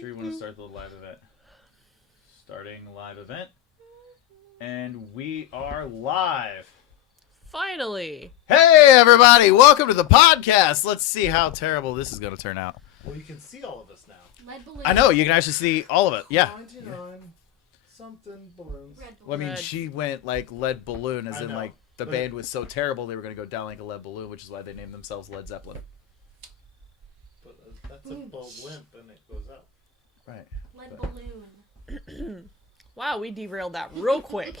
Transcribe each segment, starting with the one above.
sure you want to start the live event. Starting live event. And we are live. Finally. Hey, everybody. Welcome to the podcast. Let's see how terrible this is going to turn out. Well, you can see all of us now. Lead balloon. I know. You can actually see all of it. Yeah. 99 something balloons. Red balloon. Well, I mean, Red. she went like lead balloon, as I in know, like the but- band was so terrible they were going to go down like a lead balloon, which is why they named themselves Led Zeppelin. But that's a blimp and it goes up. Right. Lead balloon. Wow, we derailed that real quick.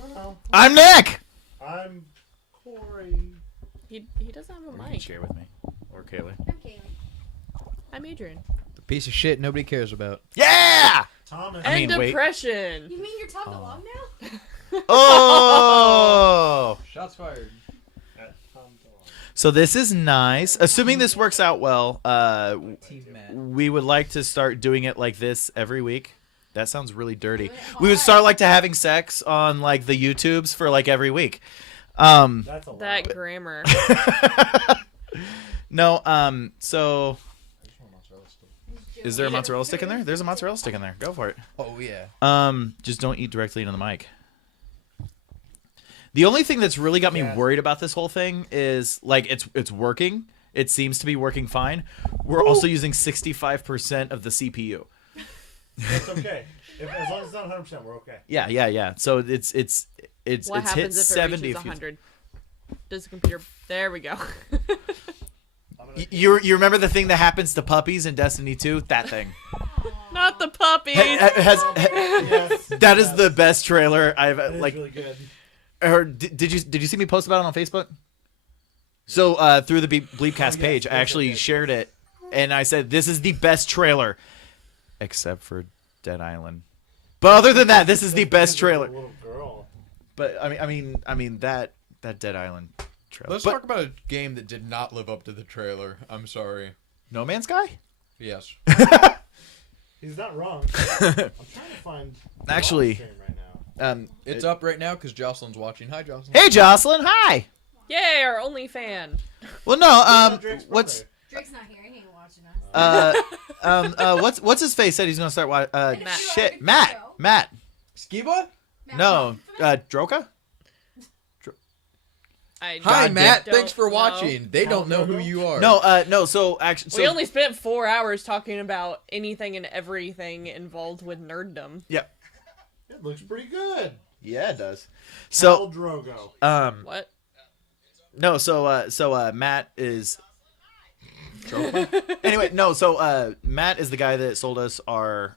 Well, I'm Nick. I'm Corey. He doesn't have a You can mic. share with me. Or Kaylee. I'm Kaylee. I'm Adrian. The piece of shit nobody cares about. Yeah! Thomas. I And mean, wait. depression. You mean you're talking along now? Oh! Shots fired. So this is nice. Assuming this works out well, Team Matt. we would like to start doing it like this every week. That sounds really dirty. Do it We would hard. start like to having sex on like the YouTubes for like every week. That's a lot. That grammar. No, so I just want mozzarella stick. is there a mozzarella stick in there? There's a mozzarella stick in there. Go for it. Oh yeah. Just don't eat directly into the mic. The only thing that's really got me Yeah. worried about this whole thing is like it's working. It seems to be working fine. We're also using 65% of the CPU. It's okay. As long as it's not 100%, we're okay. Yeah. So it's What hit happens if 70. it reaches 100? Does the computer... There we go. You remember the thing that happens to puppies in Destiny 2? That thing. Not the puppies. Yes. That is the best trailer I've That is like really good. heard. Did you see me post about it on Facebook? So through the BLEEPcast yes, page, I yes, actually yes. shared it, and I said this is the best trailer, except for Dead Island. But other than that, this is the best trailer. Little girl. But I mean that Dead Island trailer. Let's But talk about a game that did not live up to the trailer. I'm sorry. No Man's Sky. Yes. He's not wrong. I'm trying to find. the Actually- live stream right now. It's up right now because Jocelyn's watching. Hi, Jocelyn. Hey, Jocelyn. Hi. Yay, our only fan. Well, no. Drake's What's brother. Drake's not here. He ain't watching us. what's his face said he's gonna start watching. Matt. Shit, Matt. Skiba? Matt No, Wilson? Droka. I Hi, God Matt. don't Thanks for know. watching. They don't know who you are. No. So actually, We only spent 4 hours talking about anything and everything involved with nerddom. Yeah. It looks pretty good. Yeah, it does. Khal So Drogo. What? no, so Matt is. Anyway, no, so Matt is the guy that sold us our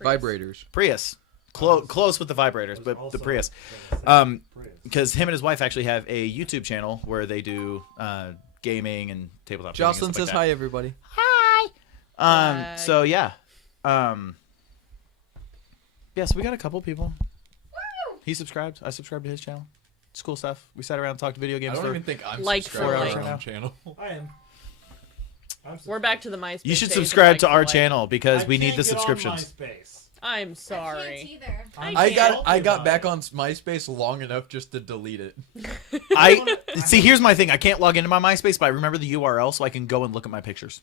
Vibrators. Prius. Close with the vibrators, but the Also Prius. Prius. Because him and his wife actually have a YouTube channel where they do gaming and tabletop. gaming and Jocelyn stuff says like hi, everybody. Hi. So yeah. Yes, we got a couple people. He subscribed. I subscribed to his channel. It's cool stuff. We sat around and talked video I games don't for. even think I'm Like subscribed for to like. our own channel. I am. We're back to the MySpace. You should days of subscribe like to our like- channel because I we need can't the get on subscriptions. MySpace. I'm I can't sorry. either. I got back on MySpace long enough just to delete it. I see. Here's my thing. I can't log into my MySpace, but I remember the URL, so I can go and look at my pictures.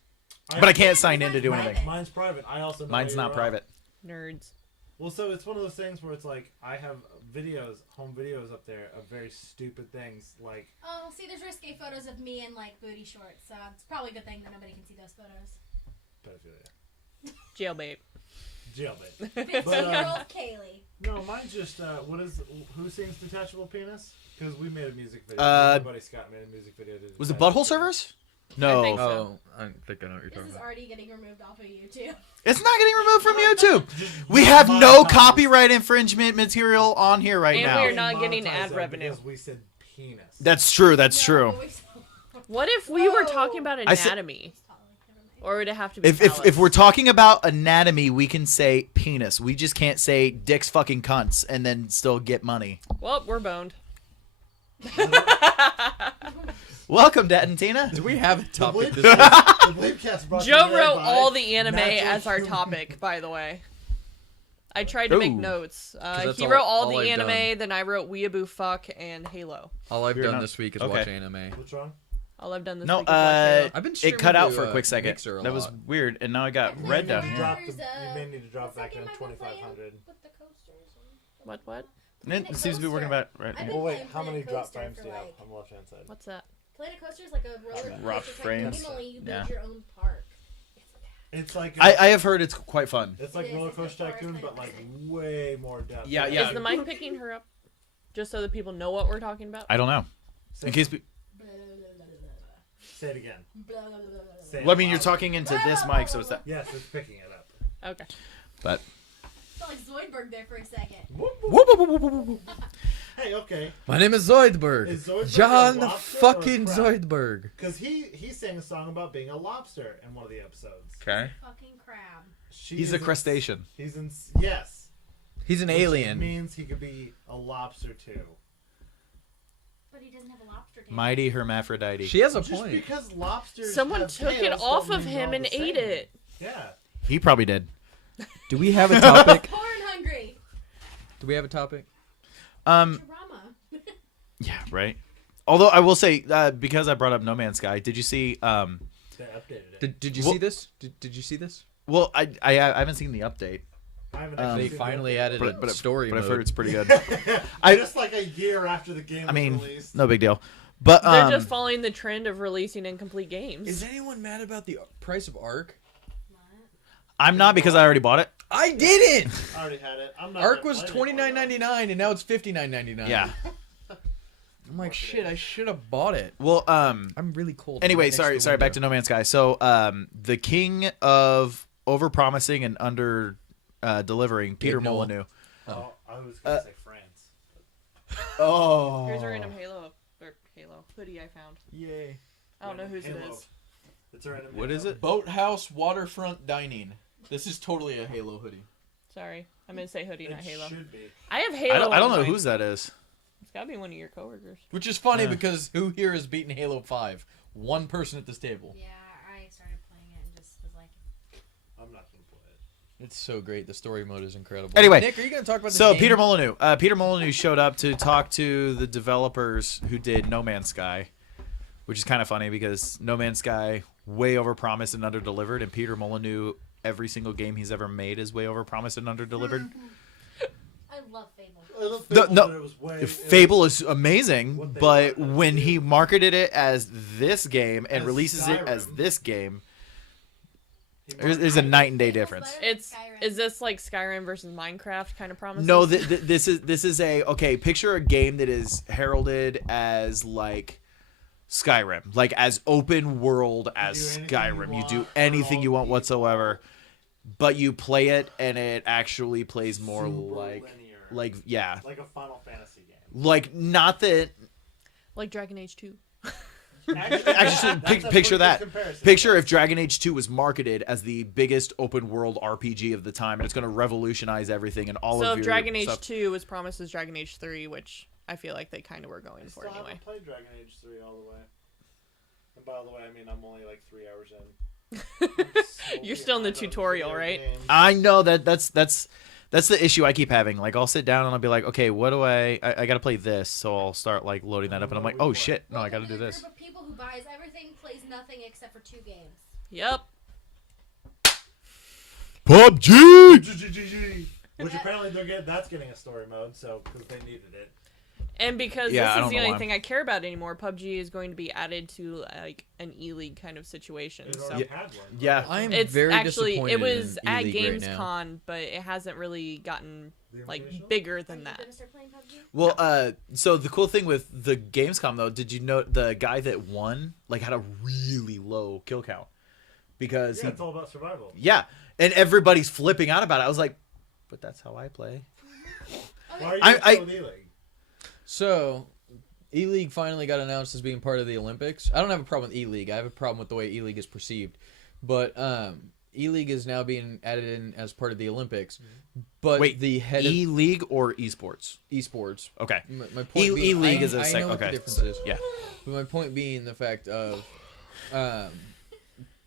But I can't sign in to do anything. Mine's private. I also know Mine's the not URL. private. Nerds. Well, so it's one of those things where it's like I have videos, home videos up there of very stupid things like. Oh, see, there's risque photos of me in like booty shorts, so it's probably a good thing that nobody can see those photos. Pedophilia. Jailbait. Jailbait. 15-year-old Kaylee. No, mine's just who sings Detachable Penis? Because we made a music video. Uh, My buddy Scott made a music video. To Was it Detachable Butthole Penis. Servers? No, I think so. Oh, I think I know what you're This talking is about. already getting removed off of YouTube. it's not getting removed from YouTube. Just We have no monetize. copyright infringement material on here right And now. we're not getting Monetize ad that revenue. Because we said penis. That's true. That's No, true. but we- What if we were Whoa. talking about I said- anatomy? Never mind. Or would it have to be If phallics? we're talking about anatomy, we can say penis. We just can't say dicks fucking cunts and then still get money. Well, we're boned. Welcome, Dat and Tina. Do we have a The topic Bleep- this week? the Bleepcast brought to Joe you wrote by all the anime Natural as our Human- topic, by the way. I tried to make Ooh. notes. that's He all- wrote all all the I've anime, done. then I wrote Weeaboo Fuck and Halo. All I've You're done not- this week is okay. watch anime. What's wrong? All I've done this No, week is watch Halo. I've been it streaming cut out to, for a quick second. Mixer a That was lot. weird, and now I got I red played down the here. coasters, You may need to drop what's that back game down I've been playing 2,500. with the coasters and- What? It seems to be working about right. I've here. been Well, wait, playing how many Planet drop Coaster frames for, do you have like- on the left hand side? What's that? Planet Coaster is like a roller Drop coaster frames. type thing. You build Yeah. your own park. It's like I have heard it's quite fun. it's like It is, Roller it's the Coaster Tycoon, forest but like kind way more depth. Yeah, yeah. Is the mic picking her up? Just so that people know what we're talking about? I don't know. Say, In case, Blah, blah, blah, blah, blah, say it again. blah, blah, blah, blah, blah. Say it well, I mean, you're loud. talking into this mic, so it's that. Yes, it's picking it up. Okay. But Felt like Zoidberg there for a second. Hey, okay. My name is Zoidberg. Is Zoidberg a John lobster or a fucking crab? Zoidberg. Because he sang a song about being a lobster in one of the episodes. okay, Fucking crab. She he's is a in- crustacean. He's in. Yes. He's an Which alien. means he could be a lobster too. But he doesn't have a lobster tail. Mighty hermaphrodite. She has a Just point. because lobsters. Someone have took it tails off don't of mean him they're and all the ate same. it. Yeah. He probably did. Do we have a topic? Porn hungry. Do we have a topic? Drama. Yeah, right. Although I will say, because I brought up No Man's Sky, did you see? They updated it. Did you Well- see this? Did you see this? Well, I haven't seen the update, I haven't Um, actually They seen finally it. added a story but I've mode. heard it's pretty good. I- Just like a year after the game I was mean, released. no big deal. But They're just following the trend of releasing incomplete games. Is anyone mad about the price of Ark? I'm not because I already bought it. I didn't. I already had it. I'm not Ark gonna was play it anymore, $29.99 and now it's $59.99. Yeah. I'm like, shit, I should have bought it. Well, I'm really cold. anyway, Right next sorry. the Back to window. No Man's Sky. So, the king of overpromising and under delivering, Peter Gabe Newell. Molyneux. though. Oh, I was gonna say France. Oh. Here's a random Halo hoodie I found. Yay. I don't know whose it Halo. is. It's a random What is Halo. it? Boathouse waterfront dining. This is totally a Halo hoodie. Sorry, I meant to say hoodie, not It Halo. should be. I have Halo. I don't on know mine. whose that is. It's gotta be one of your coworkers. Which is funny Yeah. because who here has beaten Halo 5? One person at this table. Yeah, I started playing it and just was like, I'm not gonna play it. It's so great. The story mode is incredible. Anyway, Nick, are you going to talk about this So game? Peter Molyneux. Peter Molyneux showed up to talk to the developers who did No Man's Sky, which is kind of funny because No Man's Sky way overpromised and underdelivered, and Peter Molyneux, every single game he's ever made is way overpromised and underdelivered. I love Fable. I love No, Fable, no, but it was way, Fable is amazing, What they but wanted to when do. he marketed it as this game and As releases it as Skyrim. this game, He there's a night and day difference. It's is this like Skyrim versus Minecraft kind of promises? No, this is a okay. Picture a game that is heralded as like Skyrim, like as open world as do anything Skyrim. you You do want, anything all you want people. whatsoever, but you play it and it actually plays more Super like linear. yeah, like a Final Fantasy game. like not that. like Dragon Age 2. Actually, Actually, that's a pretty picture good that. comparison. Picture if Dragon Age 2 was marketed as the biggest open world RPG of the time, and it's going to revolutionize everything and all So of if your Dragon Age stuff. 2 was promised as Dragon Age 3, which I feel like they kind of were going I for still anyway. haven't played Dragon Age 3 all the way. And by the way, I mean I'm only like 3 hours in. You're still in the behind on tutorial, video right? games. I know that's the issue I keep having. Like I'll sit down and I'll be like, okay, what do I got to play this, so I'll start like loading that up, and I'm like, oh shit, no, I got to do this. A group of people who buys everything, plays nothing except for 2 games. Yep. PUBG. Which apparently that's getting a story mode, so because they needed it. And because Yeah, I this don't is the know only why. thing I care about anymore, PUBG is going to be added to like an E-League kind of situation. It So already had one. Yeah. I am it's very actually disappointed it was in at E-League right now. Gamescom, but it hasn't really gotten The like Invitational? bigger Are than you that. gonna start playing PUBG? Well, so the cool thing with the Gamescom though, did you know the guy that won like had a really low kill count because Yeah, it's all about survival. and everybody's flipping out about it. I was like, but that's how I play. Why are you I- upset with E-League? So, E-League finally got announced as being part of the Olympics. I don't have a problem with E-League. I have a problem with the way E-League is perceived. But E-League is now being added in as part of the Olympics. But Wait, the head E League or esports? of esports. Okay. My point being, E-League I, is a I sec- know what okay. the difference is. Yeah. But my point being the fact of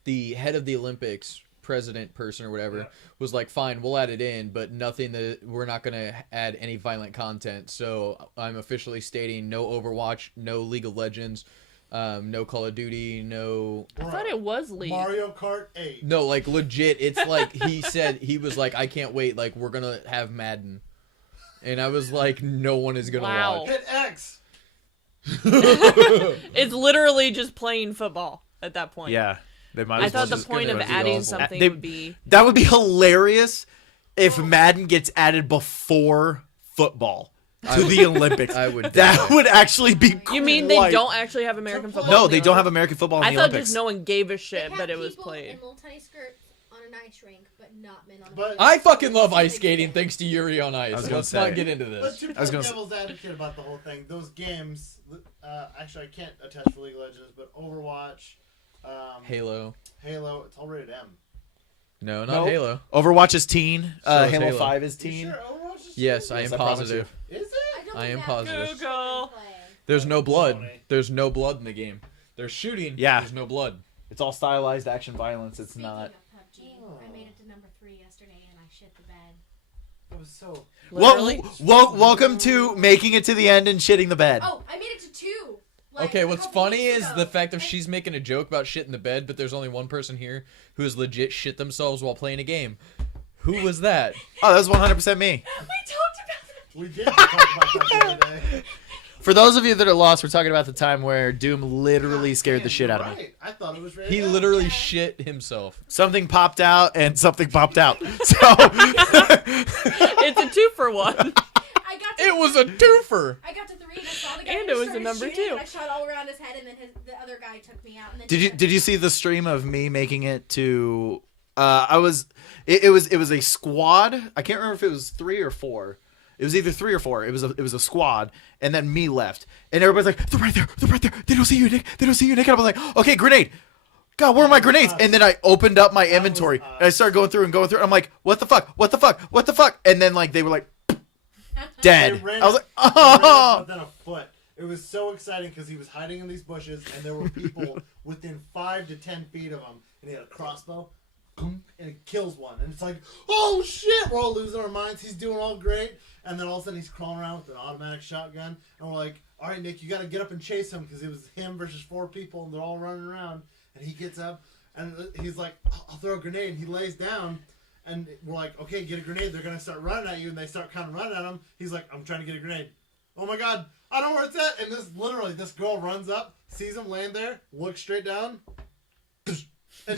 the head of the Olympics, president person or whatever, Yeah. was like, fine, we'll add it in, but nothing that we're not going to add any violent content. So I'm officially stating no Overwatch, no League of Legends, No Call of Duty, no. I thought it was League. Mario Kart 8. No, like legit. It's like he was like, I can't wait. Like we're gonna have Madden, and I was like, no one is gonna Wow. watch. Hit X. It's literally just playing football at that point. Yeah, they might. I as well thought the just point go of to the adding awful. something They- would be That would be hilarious if Madden gets added before football to the Olympics. I would That die. would actually be. You mean they quite- don't actually have American football? No, in they the don't have Olympics? American football in I the thought Olympics. just no one gave a They shit have that it was people played. in multi-skirts on an ice rink, but not men on a But- I fucking love ice skating. Thanks to Yuri on Ice. I was gonna Let's not say. get into But this. to I was play gonna devil's advocate about the whole thing, those games, actually I can't attest for League of Legends, but Overwatch, Halo. Halo, it's all rated M. No, not Nope. Halo. Overwatch is teen. So is Halo Halo. 5 is You teen. sure Overwatch is Yes, rated I Yes, am I promise positive. M? Is it? don't I think am that's positive. good Google. play. There's no blood. Baloney. There's no blood in the game. There's shooting. Yeah. There's no blood. It's all stylized action violence. It's Speaking not. of PUBG, I made it to number 3 yesterday and I shit the bed. It was so... Literally. Welcome to making it to the end and shitting the bed. Oh, I made it to 2. Okay, a what's couple funny weeks is ago. the fact that I- she's making a joke about shit in the bed, but there's only one person here who has legit shit themselves while playing a game. Who was that? Oh, that was 100% me. We talked about that. We did talk about that the other day. For those of you that are lost, we're talking about the time where Doom literally scared the Damn, shit you're out of me. right. I thought it was rated He M. literally Yeah. shit himself. Something popped out and something popped out. So It's a 2-for-1. I got to It was a twofer. I got to 3 and I saw the guy And who it was a started number shooting, 2. And I shot all around his head and then the other guy took me out. And then did you see the stream of me making it to? It was a squad. I can't remember if it was 3 or 4. It was either 3 or 4. It was a squad, and then me left, and everybody's like, "They're right there. They're right there. They don't see you, Nick. They don't see you, Nick." And I was like, "Okay, grenade." God, where are my grenades? And then I opened up my inventory, and I started going through. And I'm like, "What the fuck? What the fuck? What the fuck?" And then like they were like, dead. They ran I was like, up- they ran up "Oh." within a foot. It was so exciting because he was hiding in these bushes, and there were people within 5 to 10 feet of him, and he had a crossbow, and it kills one, and it's like, oh shit, we're all losing our minds. He's doing all great, and then all of a sudden he's crawling around with an automatic shotgun, and we're like, all right, Nick, you got to get up and chase him because it was him versus 4 people, and they're all running around, and he gets up, and he's like, I'll throw a grenade, and he lays down. And we're like, okay, get a grenade. They're going to start running at you. And they start kind of running at him. He's like, I'm trying to get a grenade. Oh, my God. I don't know where it's at. And this girl runs up, sees him laying there, looks straight down, and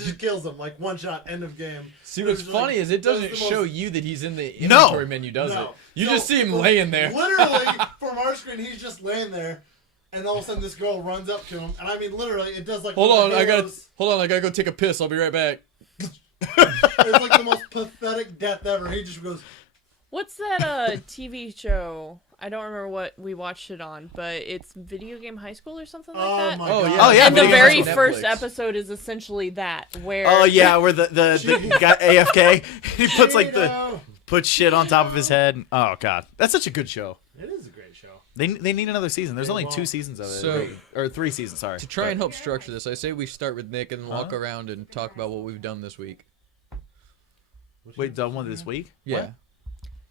just kills him. Like, one shot, end of game. See, It what's was funny like- is it that was doesn't the show most- you that he's in the No. inventory menu, does No. it? You So, just see him laying there. Literally, from our screen, he's just laying there. And all of a sudden, this girl runs up to him. And I mean, literally, it does like... Hold one on, of I Halo's- gotta go take a piss. I'll be right back. It's like the most pathetic death ever. He just goes... What's that TV show? I don't remember what we watched it on, but it's Video Game High School or something like Oh, that. my Oh, God. yeah. Oh, yeah, And the Video Game very High School. first Netflix. episode is essentially that, where Oh yeah, where the guy AFK, he puts like the Cheeto. puts shit on top of his head. Oh god, that's such a good show. It is a great show. They need another season. There's They only won't. 2 seasons of it, So- or 3 seasons. Sorry. To try and help structure this, I say we start with Nick and then walk Huh? around and talk about what we've done this week. Wait, done one this week? Yeah.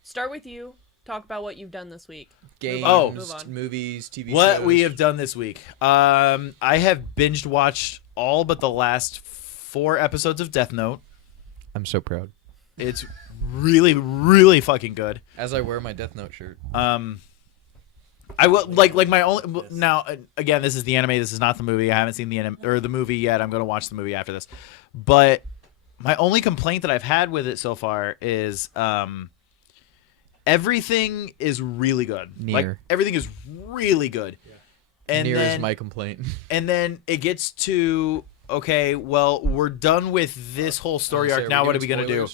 start with you. Talk about what you've done this week. Games, Oh. Move on. movies, TV What shows. we have done this week? I have binged watched all but the last 4 episodes of Death Note. I'm so proud. It's really, really fucking good. As I wear my Death Note shirt. I will like my only now again. This is the anime. This is not the movie. I haven't seen the anime or the movie yet. I'm gonna watch the movie after this. But my only complaint that I've had with it so far is everything is really good. Like Nier. everything is really good. And Near then is my complaint. and then it gets to okay. Well, we're done with this whole story arc. Now what are we gonna do?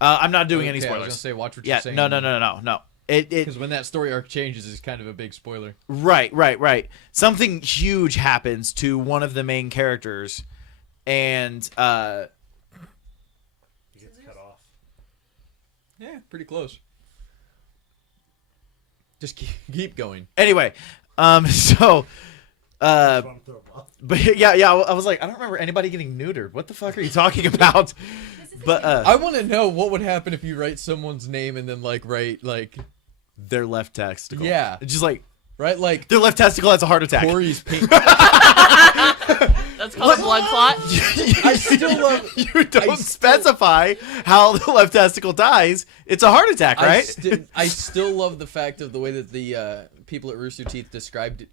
I'm not doing any Okay, I was spoilers. gonna say watch what Yeah, you're saying. no. It Because when that story arc changes, it's kind of a big spoiler. Right. Something huge happens to one of the main characters, and He gets cut off. Yeah, pretty close. Just keep going. anyway, so, That's why I'm throwing off. but yeah, I was like, I don't remember anybody getting neutered. What the fuck are you talking about? This is But I want to know what would happen if you write someone's name and then write their left testicle. Yeah. It's just like right? Like Their left testicle has a heart attack. Corey's pink. That's called a blood clot. I still love. You don't specify how the left testicle dies. It's a heart attack, right? I still love the fact of the way that the people at Rooster Teeth described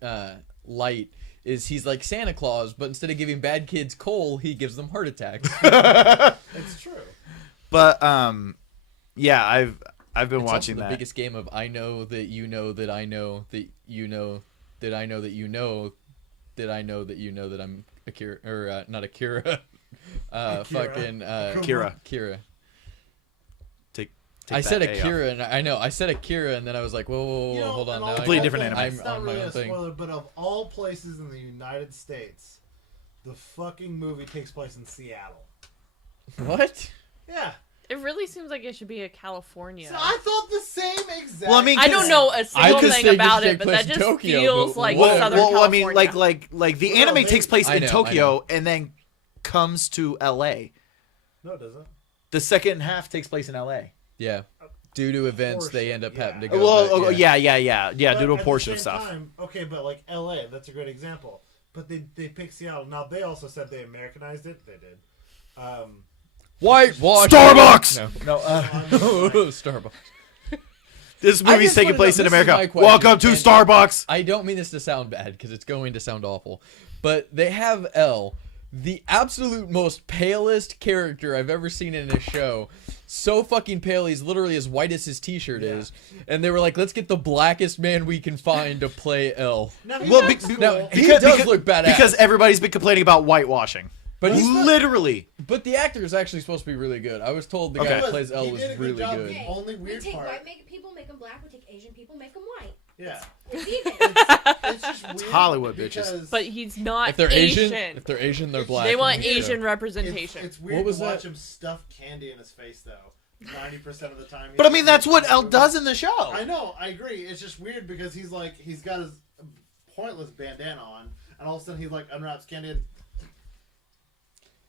Light. Is he's like Santa Claus, but instead of giving bad kids coal, he gives them heart attacks. It's true. But yeah, I've been It's watching also the that. biggest game of I know that you know that I know that you know that I know that you know that I know that you know that I'm Akira or not Akira. Fucking Kira. Take I said that A off. Akira, and I know I said Akira, and then I was like, whoa, You know, hold on. and Now all- Completely different anime. I'm It's not on really my own a thing. spoiler, but of all places in the United States, the fucking movie takes place in Seattle. What? Yeah. It really seems like it should be a California. So I thought the same exact. Well, I mean, I don't know a I single could thing think about it it, should but take that place just in Tokyo, feels but like what? Southern I mean, California. like the Well, anime they- takes place I in know, Tokyo and then comes to L.A. No, it doesn't. The second half takes place in L.A. Yeah. Due to events, they Portion, end up yeah. having to go. Well, but, yeah, But due to a at the portion of same stuff. time, okay, but like L.A., that's a great example. But they picked Seattle. Now they also said they Americanized it. They did. Whitewash. Starbucks! No. Starbucks. This I movie's just taking wanna place know- in this is my America. question, Welcome to and- Starbucks. I don't mean this to sound bad because it's going to sound awful, but they have L, the absolute most palest character I've ever seen in a show. So fucking pale, he's literally as white as his t-shirt is. And they were like, let's get the blackest man we can find to play L. Now, Well, that's cool. now, he does look badass. Because everybody's been complaining about whitewashing. But he's not- literally. But the actor is actually supposed to be really good. I was told the guy Okay. that plays L He was did a really job. good. The only We weird take part. white people, make them black. We take Asian people, make them white. Yeah. It's even. It's just weird. Hollywood bitches. because But he's not If they're Asian. Asian, they're black. They in want the show. Asian it's, representation. it's weird What was to watch that? him stuff candy in his face, though. 90% of the time. But I mean, that's what L does in the show. I know, I agree. It's just weird because he's got his pointless bandana on, and all of a sudden he unwraps candy. And,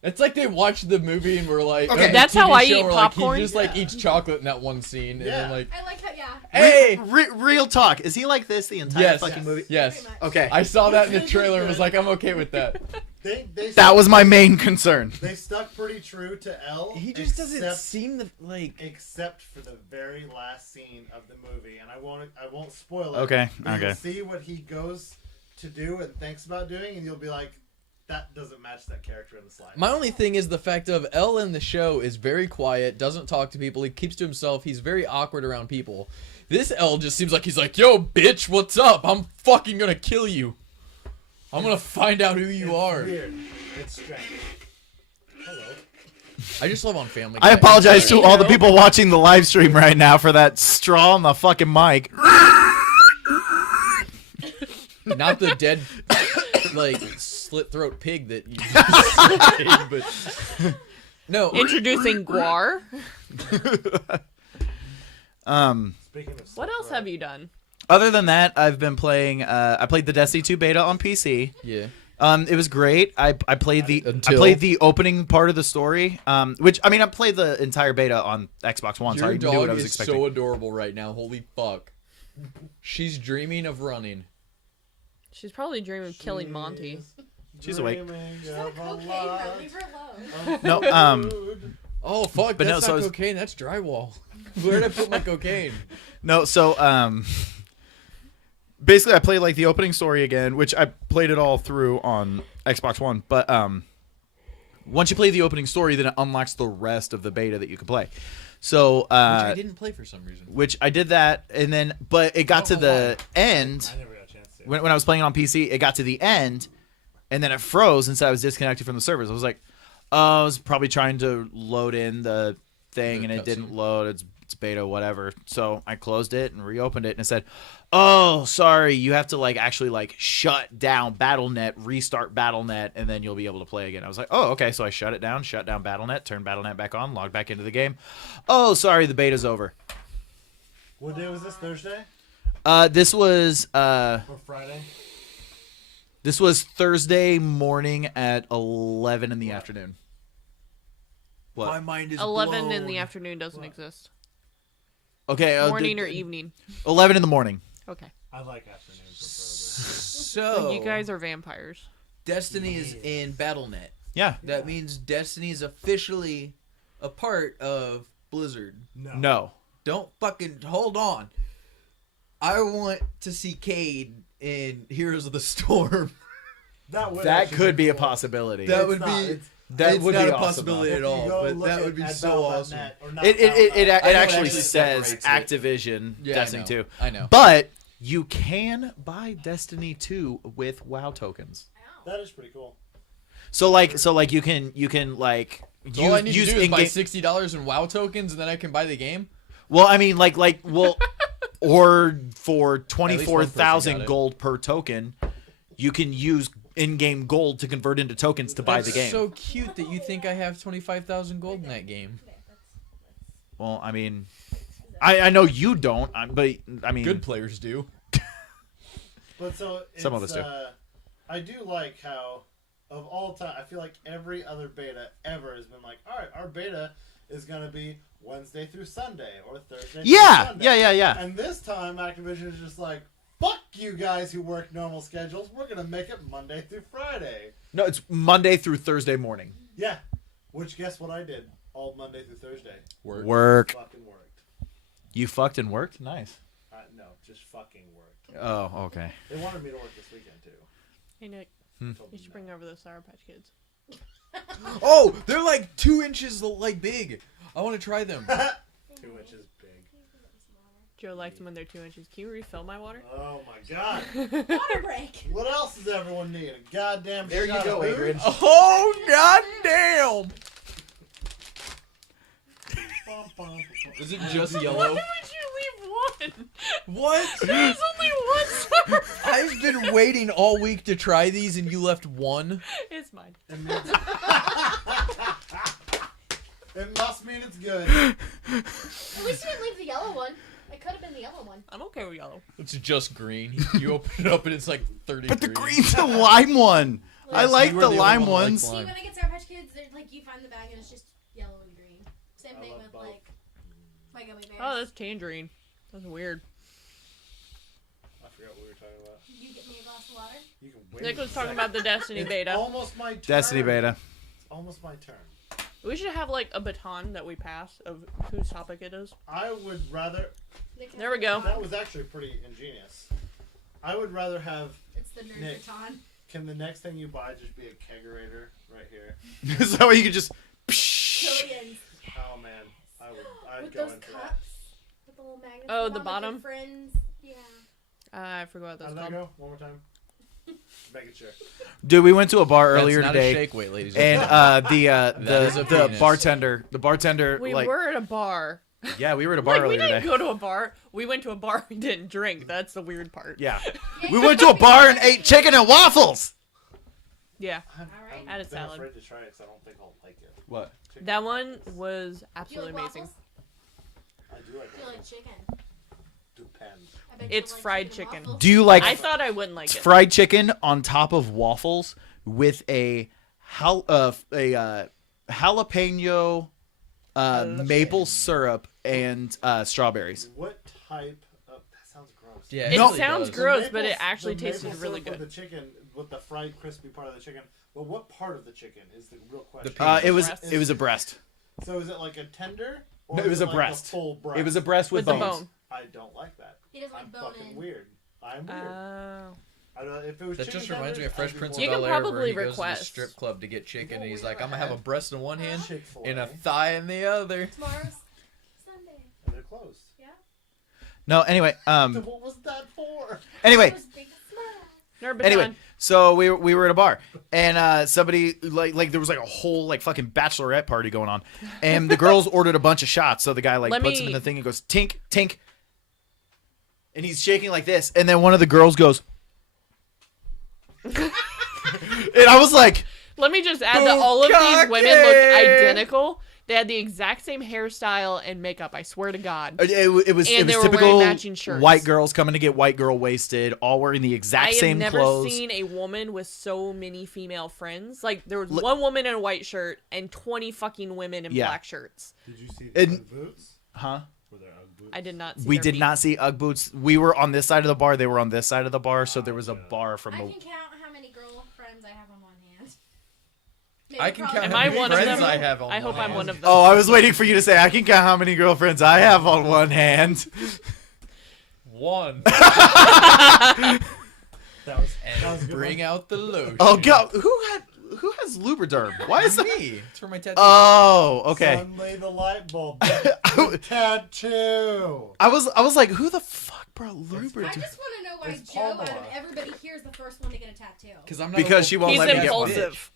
It's like they watched the movie and were like, Okay. or the That's TV how I show, eat were popcorn. Like, he just Yeah. eats chocolate in that one scene, and Yeah. then like, I like how, yeah. hey, Real talk. Is he like this the entire Yes. fucking Yes. movie? yes. Pretty much. Okay. I saw that in the trailer and was like, I'm okay with that. they That was my main concern. They stuck pretty true to L. He just doesn't except- seem the like. Except for the very last scene of the movie, and I won't spoil it. Okay, but okay. You'll see what he goes to do and thinks about doing, and you'll be like, that doesn't match that character in the slide. My only thing is the fact of L in the show is very quiet, doesn't talk to people, he keeps to himself, he's very awkward around people. This L just seems like he's like, yo, bitch, what's up? I'm fucking gonna kill you. I'm gonna find out who you It's are. Weird. It's strange. Hello. I just love on Family I Guy. apologize to all the No. people watching the live stream right now for that straw on the fucking mic. Not the dead, like, slit throat pig that you just said, but no. Introducing Guar. Speaking of What else have you done? Other than that, I've been playing. I played the Destiny 2 beta on PC. Yeah. It was great. I played the Until- I played the opening part of the story. Which I mean, I played the entire beta on Xbox One, so I Your knew what dog I was is expecting. so adorable right now. Holy fuck. She's dreaming of running. She's probably dreaming of killing Monty. She's awake. She's on cocaine, bro. Leave her alone. No, Oh fuck, But no, that's so I not was- cocaine, that's drywall. Where did I put my cocaine? No, so basically I played like the opening story again, which I played it all through on Xbox One. But once you play the opening story, then it unlocks the rest of the beta that you can play. So Which I didn't play for some reason. which I did that, and then but it got to the end I never got a chance to. when I was playing on PC. It got to the end, and then it froze and said I was disconnected from the servers. I was like, oh, I was probably trying to load in the thing, The and it cutscene. didn't load. It's beta, whatever. So I closed it and reopened it, and it said, "Oh, sorry, you have to like actually like shut down BattleNet, restart BattleNet, and then you'll be able to play again." I was like, "Oh, okay." So I shut down BattleNet, turned BattleNet back on, logged back into the game. Oh, sorry, the beta's over. What day was this? Thursday This was or Friday? this was Thursday morning at 11 in the afternoon. What? mind is 11 in the afternoon doesn't exist. Okay, Morning or evening. 11 in the morning. Okay. I like afternoons So You guys are vampires. Destiny is in BattleNet. Yeah. That means Destiny is officially a part of Blizzard. preferably. No. Don't fucking hold on. I want to see Cade in Heroes of the Storm. That would That actually cool. be a possibility. That It's would not. be. It's- That it's would not be a awesome, possibility though. at If all, you go but look that at- would be at so Battle.net, awesome. or not It Battle.net. I know it actually actually says separates it. Activision Yeah, Destiny I 2. know. I know. But you can buy Destiny 2 with WoW tokens. That is pretty cool. So like you can like All I need use to do is buy in-game. $60 in WoW tokens, and then I can buy the game. Well, I mean or for At least one person 24,000 got it. gold per token, you can use in-game gold to convert into tokens to buy That's the game. so cute that you think I have 25,000 gold in that game. Well, I mean, I know you don't, but I mean, Good players do. But so it's, Some of us do. I do like how, of all time, I feel like every other beta ever has been like, all right, our beta is gonna be Wednesday through Sunday or Thursday. Yeah, through Sunday. yeah. And this time, Activision is just like, fuck you guys who work normal schedules. We're gonna make it Monday through Friday. No, it's Monday through Thursday morning. Yeah. Which guess what I did all Monday through Thursday? Work. Fucking worked. You fucked and worked? Nice. No, just fucking worked. Oh, okay. They wanted me to work this weekend too. Hey Nick, I told you them should no. bring over the Sour Patch Kids. Oh, they're like 2 inches like big. I want to try them. 2 inches big. Joe likes them when they're 2 inches. Can you refill my water? Oh my god. Water break. What else does everyone need? A goddamn There you shot go, of booze? Adrian. Oh, goddamn! Bum, bum, bum. Is it just yellow? Why would you leave one? What? There's only one Sour Patch. I've been waiting all week to try these, and you left one. It's mine. It must mean it's good. At least you didn't leave the yellow one. It could have been the yellow one. I'm okay with yellow. It's just green. You open it up, and it's like 30. But the green's a lime one. I like you were the the only lime one that likes ones. lime. See, when I get Sour Patch Kids, they're like you find the bag and it's just yellow and green. Same I thing love with both. like my gummy bears. Oh, that's tangerine. That's weird. I forgot what we were talking about. You get me a glass of water. You can wait. Nick a was talking second. about the Destiny It's beta. almost my turn. Destiny beta. It's almost my turn. We should have like a baton that we pass of whose topic it is. I would rather. Nick has There we a go. baton. That was actually pretty ingenious. I would rather have. It's the nerd Nick. baton. Can the next thing you buy just be a kegerator right here? So you could just. Trillions. Oh man, I'd With go those in for cups. that. With the little magnets. Oh, on the with bottom? your friends. Yeah. I forgot what How those did that called. go? One more time. Making sure. Dude, we went to a bar earlier That's not today. a shake weight, ladies And That is a the penis. bartender We like were at a bar. yeah, we were at a bar Like, we earlier didn't today. go to a bar. We went to a bar. We didn't drink. That's the weird part. Yeah. We went to a bar and ate chicken and waffles. Yeah. I'm, Alright. Add a I'm salad. afraid to try it because I don't think I'll like it. What? Chicken That waffles. one was Do you absolutely like amazing. waffles? I do like Do you like waffles. chicken? Depends. I bet you It's like fried chicken. waffles. Do you like I thought I wouldn't like it. fried chicken on top of waffles with a jalapeno maple syrup and strawberries? What type of? That sounds gross. Yeah, It No. sounds does. gross, The but it maple- actually the tasted maple really syrup with good. the chicken, with the fried crispy part of the chicken. But what part of the chicken is the real question? penis. It was a breast. So is it like a tender? Or No, it was is a like breast. The full breast. It was a breast with, With the bones. bone. I don't like that. He doesn't like I'm bone fucking in. weird. I'm weird. Oh. I don't, if it was That chicken just reminds me of tenders, Fresh I'd be Prince of more You can Bel-Air, where probably he goes to request. the strip club to get chicken, and he's What like, we "I'm gonna have a had. breast in one hand Chick-fil-A. and a thigh in the other." Tomorrow's Sunday. And they're closed. Yeah. No, anyway, So what was that for? anyway, Tomorrow's big smile. Nerd baton. anyway, so we were at a bar and somebody like there was like a whole like fucking bachelorette party going on, and the girls ordered a bunch of shots. So the guy like Let puts me- them in the thing and goes tink tink, and he's shaking like this, and then one of the girls goes, and I was like, Let me just add that all of these women Bukkake! looked identical. They had the exact same hairstyle and makeup. I swear to God. it was And they were typical wearing matching shirts. white girls coming to get white girl wasted, all wearing the exact I have same never clothes. seen a woman with so many female friends. Like there was Li- one woman in a white shirt and 20 fucking women in Yeah. black shirts. Did you see And- the boots? Huh? Were there Ugg boots? I did not see We their did feet. not see Ugg boots. We were on this side of the bar. They were on this side of the bar. So there was a bar from I the. can count how many girlfriends I have on one hand. I can count Am how I many one of friends them? I have on I hope one I'm hand. one of them. Oh, I was waiting for you to say I can count how many girlfriends I have on one hand. One. That was And a good bring one. out the lotion. Oh God, who has Lubriderm? Why is me? It's for my tattoo. Oh, okay. Suddenly the light bulb. The tattoo. I was like, who the fuck brought I Lubriderm? just want to know why It's Joe, out of Palmera. everybody here, is the first one to get a tattoo. Because I'm not Because she won't He's let me get one. impulsive.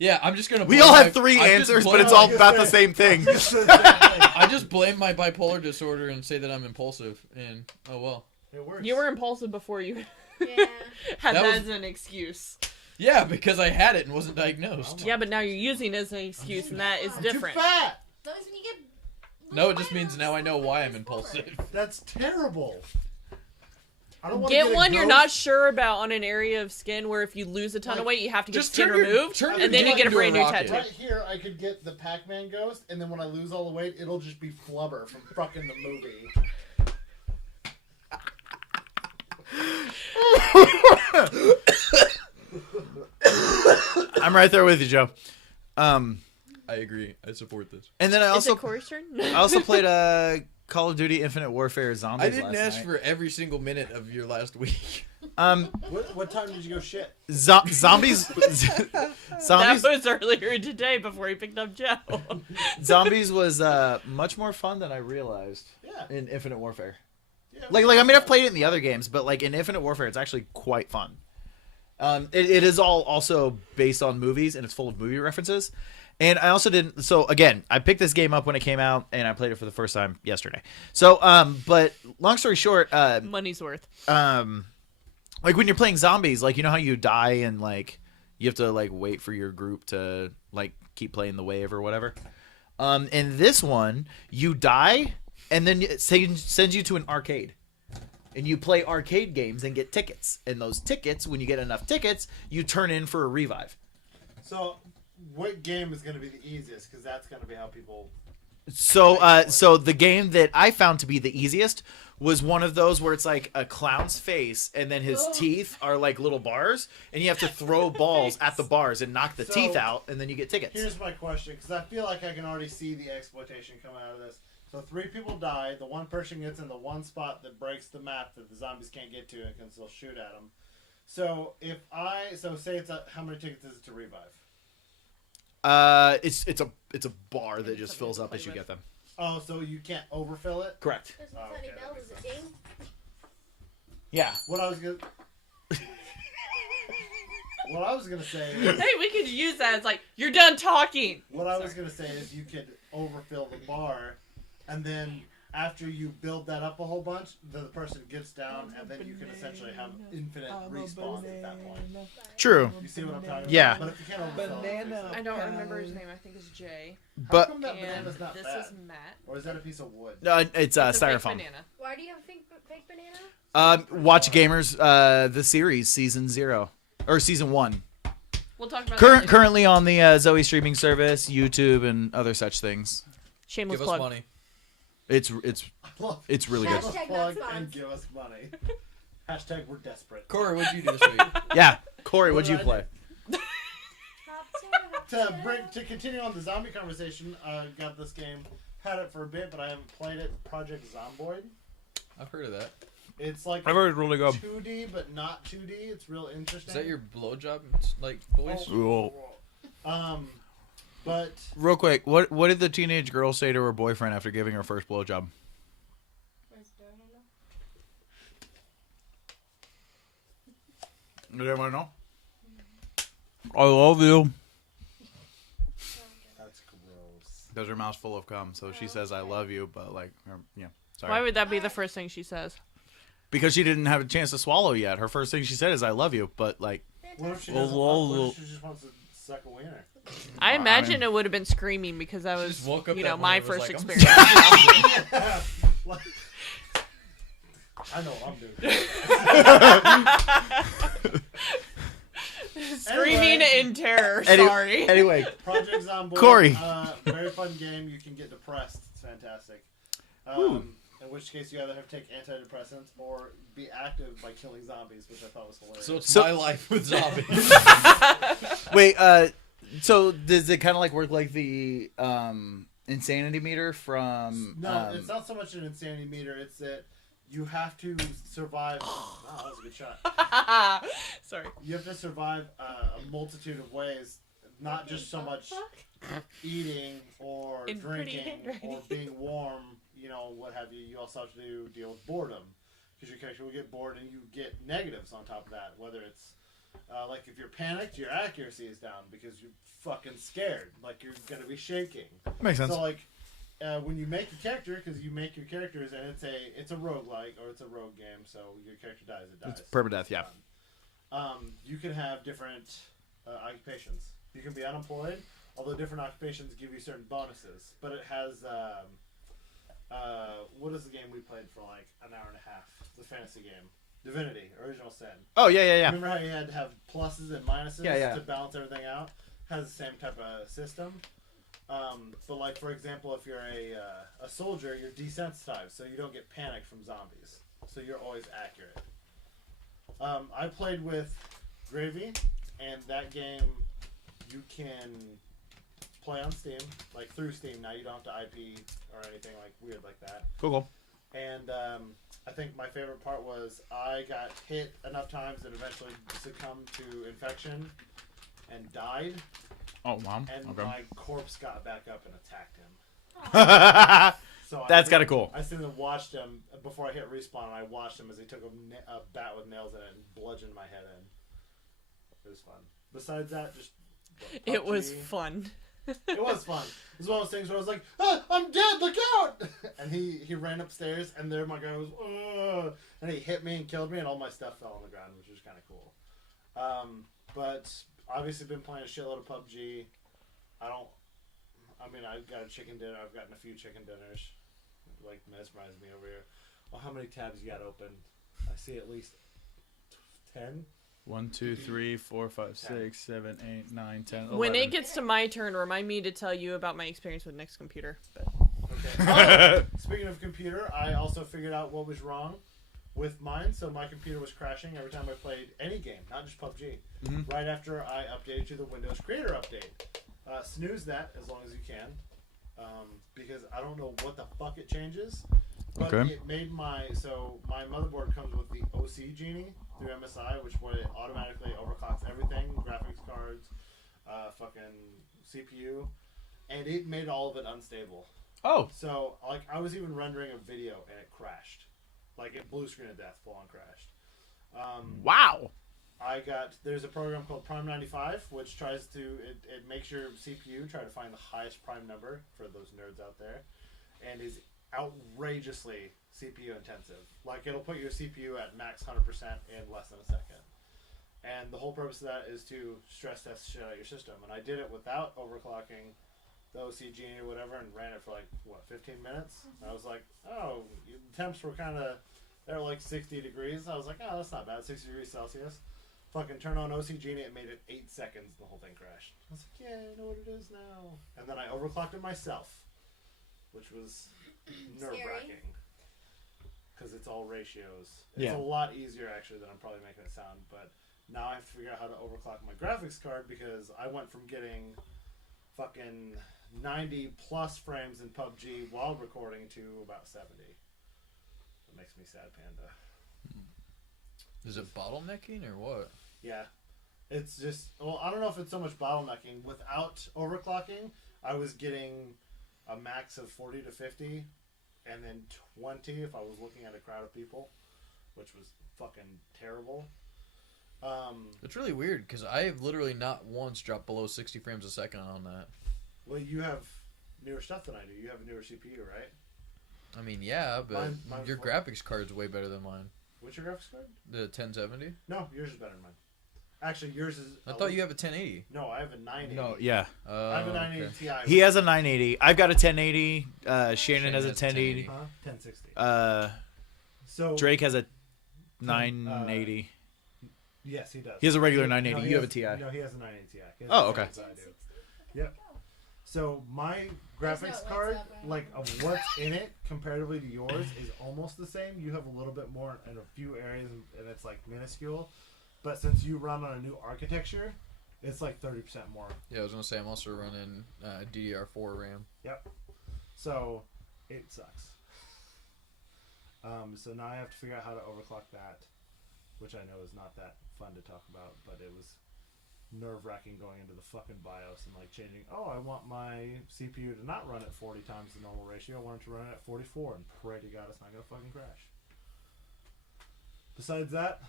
Yeah, I'm just gonna. We blame all my- have three I'm just answers, but blame- it's all about the same thing. I just blame my bipolar disorder and say that I'm impulsive, and oh well. It works. You were impulsive before you Yeah. had That that was- as an excuse. Yeah, because I had it and wasn't diagnosed. Yeah, but now you're using it as an excuse, and that is I'm different. Too fat. Those when you get. No, it just means now I know why I'm impulsive. That's terrible. I don't wanna Get a one you're ghost. not sure about on an area of skin where if you lose a ton of Like, weight, you have to get just skin turn your- removed, turn your and then you dick get a into a brand new rocket. tattoo. Right here, I could get the Pac-Man ghost, and then when I lose all the weight, it'll just be Flubber from fucking the movie. I'm right there with you, Joe. I agree. I support this. And then I Is also it Corey's turn? I also played Call of Duty Infinite Warfare Zombies. I didn't last ask night. for every single minute of your last week. What time did you go shit? Zombies. That Zombies. was earlier today before he picked up Joe. Zombies was much more fun than I realized Yeah. in Infinite Warfare. Yeah, Like I mean I've played it in the other games, but like in Infinite Warfare it's actually quite fun. It is all also based on movies and it's full of movie references. And I also didn't. So again, I picked this game up when it came out, and I played it for the first time yesterday. So, but long story short, Money's worth. like when you're playing zombies, like you know how you die and like you have to like wait for your group to like keep playing the wave or whatever. In this one, you die, and then it sends you to an arcade. And you play arcade games and get tickets. And those tickets, when you get enough tickets, you turn in for a revive. So, what game is going to be the easiest? Because that's going to be how people. So, so the game that I found to be the easiest was one of those where it's like a clown's face, and then his teeth are like little bars, and you have to throw balls at the bars and knock the So, teeth out, and then you get tickets. Here's my question, because I feel like I can already see the exploitation coming out of this. So 3 people die. The one person gets in the one spot that breaks the map that the zombies can't get to and can still shoot at them. So say it's how many tickets is it to revive? It's a bar that just fills up as you get them. Oh, so you can't overfill it? Correct. There's Oh, no funny okay, bells, that is makes it ding? Yeah. What I was gonna say is, Hey, we could use that as like, you're done talking. what I was gonna say is you could overfill the bar, and then after you build that up a whole bunch, the person gets down, and then you can essentially have infinite respawns at that point. True. You see what I'm talking Yeah. about? But if you can't overfill Banana. I don't remember his name. I think it's Jay. how But come that And banana's not this bad? is Matt. Or is that a piece of wood? it's It's a fake styrofoam. banana. Why do you have a fake banana? Watch Gamers, the series, season 0 or season 1. We'll talk about that later. Currently on the Zoe streaming service, YouTube, and other such things. Shameless Give us plug. money. It's I love it's really good. Hashtag plug not and spons. give us money. Hashtag we're desperate. Corey, what'd you do this week? Yeah, Corey, What what'd you did I play? To continue on the zombie conversation, got this game, had it for a bit, but I haven't played it. Project Zomboid. I've heard of that. It's like I've heard it's really good. 2D, but not 2D. It's real interesting. Is that your blowjob like voice? But Real quick, what did the teenage girl say to her boyfriend after giving her first blowjob? Does anyone know? I love you. that's gross. Because her mouth's full of cum, so she says I love you, but like, yeah, sorry. Why would that be the first thing she says? Because she didn't have a chance to swallow yet. Her first thing she said is I love you, but like, What if she Oh, doesn't? oh, What oh. if she just wants to suck a wiener? I I imagine mean- it would have been screaming because that was, Just woke up you that know, morning my and was first like, I'm experience. Like, I know what I'm doing. Screaming Anyway. in terror. Any- Sorry. Anyway, Project Zomboid. Corey. Very fun game. You can get depressed. It's fantastic. In which case you either have to take antidepressants or be active by killing zombies, which I thought was hilarious. So it's my life with zombies. Wait, so does it kind of like work like the insanity meter from? No, it's not so much an insanity meter. It's that you have to survive. Wow, that was a good shot. Sorry. You have to survive a multitude of ways, not just so much eating or In pretty drinking handwriting. or being warm, you know, what have you. You also have to deal with boredom, because your character will get bored and you get negatives on top of that. Whether it's like if you're panicked, your accuracy is down because you're fucking scared, like you're gonna be shaking. Makes sense. So like when you make a character, because you make your characters, and it's a roguelike or it's a rogue game, so your character dies, it dies. It's permadeath, yeah. You can have different occupations. You can be unemployed, although different occupations give you certain bonuses. But it has what is the game we played for like an hour and a half? The fantasy game, Divinity: Original Sin. Oh yeah. Remember how you had to have pluses and minuses Yeah. to balance everything out? Has the same type of system. But like for example, if you're a soldier, you're desensitized, so you don't get panicked from zombies. So you're always accurate. I played with Gravy, and that game you can play on Steam, like through Steam. Now you don't have to IP or anything like weird like that. Cool. And I think my favorite part was I got hit enough times and eventually succumbed to infection and died. Oh wow. And my corpse got back up and attacked him. Okay. So That's kind of cool. I stood and watched him before I hit respawn. And I watched him as he took a bat with nails in it and bludgeoned my head in. It was fun. Besides that, just It was PUBG. fun. It was fun. It was one of those things where I was like, ah, I'm dead, look out! And he ran upstairs, and there my guy was, ugh, and he hit me and killed me, and all my stuff fell on the ground, which was kind of cool. But obviously been playing a shitload of PUBG. I've got a chicken dinner. I've gotten a few chicken dinners. Like, mesmerized me over here. Well, how many tabs you got open? I see at least 10. 1, 2, 3, 4, 5, 6, 7, 8, 9, 10, 11. When it gets to my turn, remind me to tell you about my experience with Nick's computer. But Okay. Speaking of computer, I also figured out what was wrong with mine. So my computer was crashing every time I played any game, not just PUBG. Mhm. Right after I updated to the Windows Creator Update. Snooze that as long as you can, because I don't know what the fuck it changes. But Okay. it made my motherboard comes with the OC Genie through MSI, which would automatically overclocks everything, graphics cards, fucking CPU, and it made all of it unstable. Oh. So like I was even rendering a video and it crashed, like it blue screen of death, full on crashed. Wow. There's a program called Prime 95, which tries to it makes your CPU try to find the highest prime number for those nerds out there, and is outrageously CPU intensive. Like it'll put your CPU at max 100% in less than a second. And the whole purpose of that is to stress test shit out of your system. And I did it without overclocking the OC Genie or whatever, and ran it for like 15 minutes. And I was like, oh, the temps were they were like 60 degrees. I was like, oh, that's not bad, 60 degrees Celsius. Fucking turn on OC Genie, it made it 8 seconds, the whole thing crashed. I was like, yeah, I know what it is now. And then I overclocked it myself, which was nerve-wracking. Because it's all ratios. It's Yeah. a lot easier, actually, than I'm probably making it sound. But now I have to figure out how to overclock my graphics card, because I went from getting fucking 90 plus frames in PUBG while recording to about 70. That makes me sad, Panda. Is it bottlenecking or what? Yeah. It's just, well, I don't know if it's so much bottlenecking. Without overclocking, I was getting a max of 40 to 50, and then 20 if I was looking at a crowd of people, which was fucking terrible. It's really weird because I have literally not once dropped below 60 frames a second on that. Well, you have newer stuff than I do. You have a newer CPU, right? I mean, yeah, but Mine's your full. graphics card's way better than mine. What's your graphics card? The 1070? No, yours is better than mine. Actually, yours is... I thought you have a 1080. No, I have a 980. No, yeah. I have a 980 okay. Ti. He has a 980. I've got a 1080. Shannon has a 1080. 1060. So Drake has a 980. Yes, he does. He has a regular No, 980. he You have has- a TI. No, he has a 980 Ti. He has Oh, the okay. same as I do. Yep. So my There's no graphics lights card, up, I don't like know. of what's in it comparatively to yours, is almost the same. You have a little bit more in a few areas, and it's like minuscule. But since you run on a new architecture, it's like 30% more. Yeah, I was gonna say I'm also running DDR4 RAM. Yep. So it sucks. So now I have to figure out how to overclock that, which I know is not that fun to talk about, but it was nerve-wracking going into the fucking BIOS and like changing. Oh, I want my CPU to not run at 40 times the normal ratio. I want it to run at 44, and pray to God it's not gonna fucking crash. Besides that,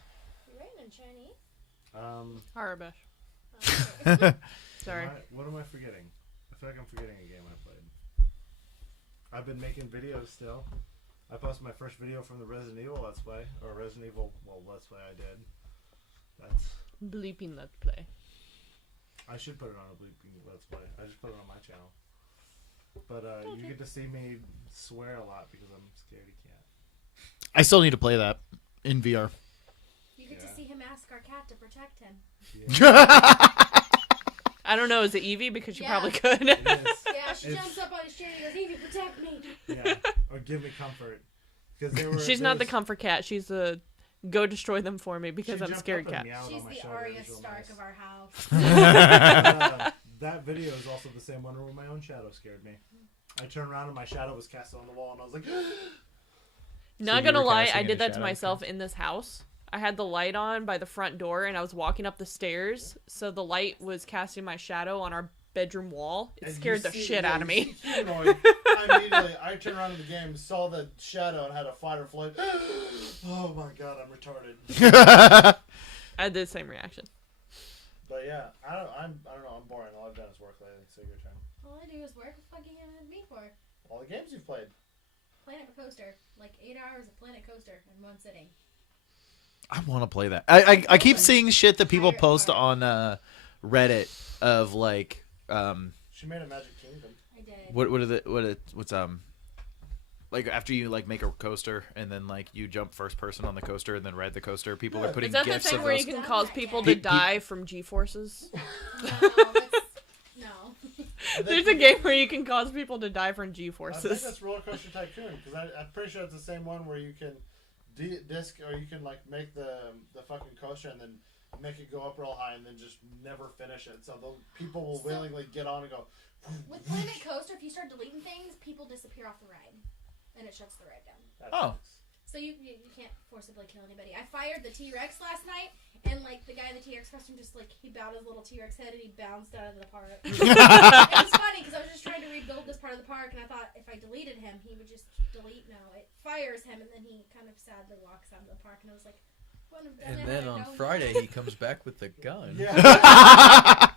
You writing in Chinese? Arabish. Oh, Sorry. what am I forgetting? I feel like I'm forgetting a game I played. I've been making videos still. I posted my first video from the Resident Evil Let's Play, or Resident Evil, Let's Play I did. That's, Bleeping Let's Play. I should put it on a bleeping Let's Play. I just put it on my channel. But you get to see me swear a lot because I'm scared he can't. I still need to play that in VR. You get to see him ask our cat to protect him. Yeah. I don't know. Is it Evie? Because you Yeah. probably could. It is. Yeah, she It's- jumps up on his chair and goes, Evie, protect me. Yeah. Or give me comfort. Because She's not the comfort cat. She's the go destroy them for me because I'm scared cat. She's the Arya Stark of our house. That video is also the same one where my own shadow scared me. I turned around and my shadow was casted on the wall, and I was like, Not you gonna were lie, casting I in did a that to shadow. myself in this house. I had the light on by the front door, and I was walking up the stairs, so the light was casting my shadow on our bedroom wall. It and scared you the see- shit yeah, out of you me. see humanoid. Immediately, I turned around in the game, saw the shadow, and had a fight or flight. Oh my god, I'm retarded. I had the same reaction. But yeah, I don't know. I'm boring. All I've done is work lately. So your turn. All I do is work. What the fuck are you gonna me for? All the games you've played. Planet Coaster. Like 8 hours of Planet Coaster in one sitting. I want to play that. I keep seeing shit that people Pirate post Park. on Reddit of like She made a Magic Kingdom. I did. what's like after you like make a coaster and then like you jump first person on the coaster and then ride the coaster. People Yeah. are putting Is that the gifs thing of where those. you can Done cause that people yet. to die from G-forces? No. I think There's a game where you can cause people to die from I think G-forces. that's Roller Coaster Tycoon because I'm pretty sure it's the same one where you can disc or you can like make the fucking coaster and then make it go up real high and then just never finish it. So the people will So- willingly get on and go. With Planet Coaster, if you start deleting things, people disappear off the ride. And it shuts the ride down. That Oh. sucks. So you can't forcibly kill anybody. I fired the T-Rex last night, and like the guy in the T-Rex costume just like he bowed his little T-Rex head and he bounced out of the park. It was funny because I was just trying to rebuild this part of the park, and I thought if I deleted him, he would just delete. No, it fires him, and then he kind of sadly walks out of the park, and I was like, wouldn't have done And it then had I on known Friday that. he comes back with the gun. Yeah.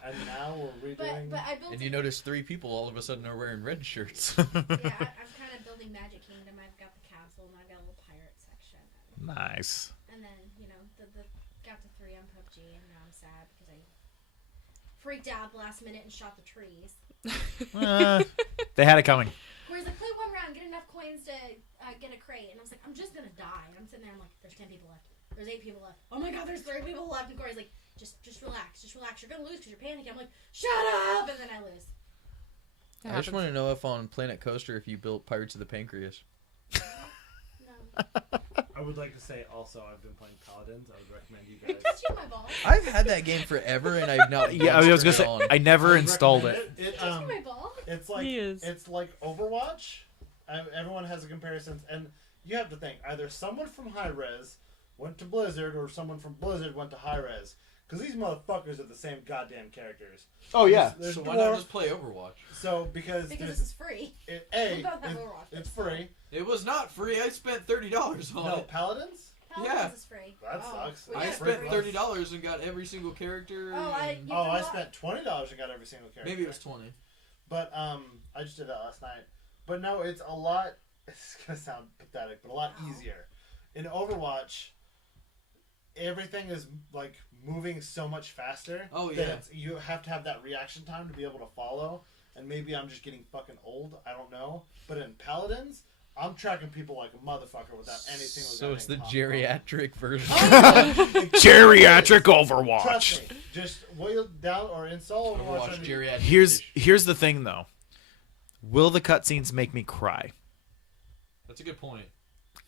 And now we're redoing. But I built. And you notice 3 people all of a sudden are wearing red shirts. Yeah, I'm kind of building Magic Kingdom. I've got the castle, and I've got a little pirate section. Nice. And then, you know, the got to 3 on PUBG, and now I'm sad because I freaked out at the last minute and shot the trees. They had it coming. Whereas like, play one round, get enough coins to get a crate, and I was like, I'm just gonna die. And I'm sitting there, I'm like, there's 10 people left. There's 8 people left. Oh my god, there's 3 people left. And Corey's like, just relax, just relax. You're gonna lose because you're panicking. I'm like, shut up, and then I lose. It I just happens. want to know if on Planet Coaster if you built Pirates of the Pancreas. No. I would like to say also I've been playing Paladins. I would recommend you Are you guys. touching my ball? I've had that game forever and I've not. Yeah, I was gonna say once turned it on. I never would installed recommend it. It, Touching my ball? It's like He is. it's like Overwatch. Everyone has a comparison, and you have to think either someone from High Res went to Blizzard or someone from Blizzard went to High Res, because these motherfuckers are the same goddamn characters. Oh yeah. There's So why not dwarf- just play Overwatch? So because Because there's- this is free. We both have Overwatch, it's but free. It was not free. I spent $30 on No it. Paladins. Paladins Yeah. is free. That sucks. We I got free spent for us. $30 and got every single character. Oh, and- you Oh, can I buy- spent $20 and got every single character. maybe it was 20. But I just did that last night. But no, it's a lot. It's gonna sound pathetic, but a lot easier. In Overwatch, everything is like moving so much faster. Oh, that yeah. you have to have that reaction time to be able to follow. And maybe I'm just getting fucking old. I don't know. But in Paladins, I'm tracking people like a motherfucker without any single. So it's the goddamn geriatric version. Geriatric Overwatch. Trust me. Just wheel down or install Overwatch. Overwatch on your- geriatric. Here's the thing though. will the cutscenes make me cry? That's a good point.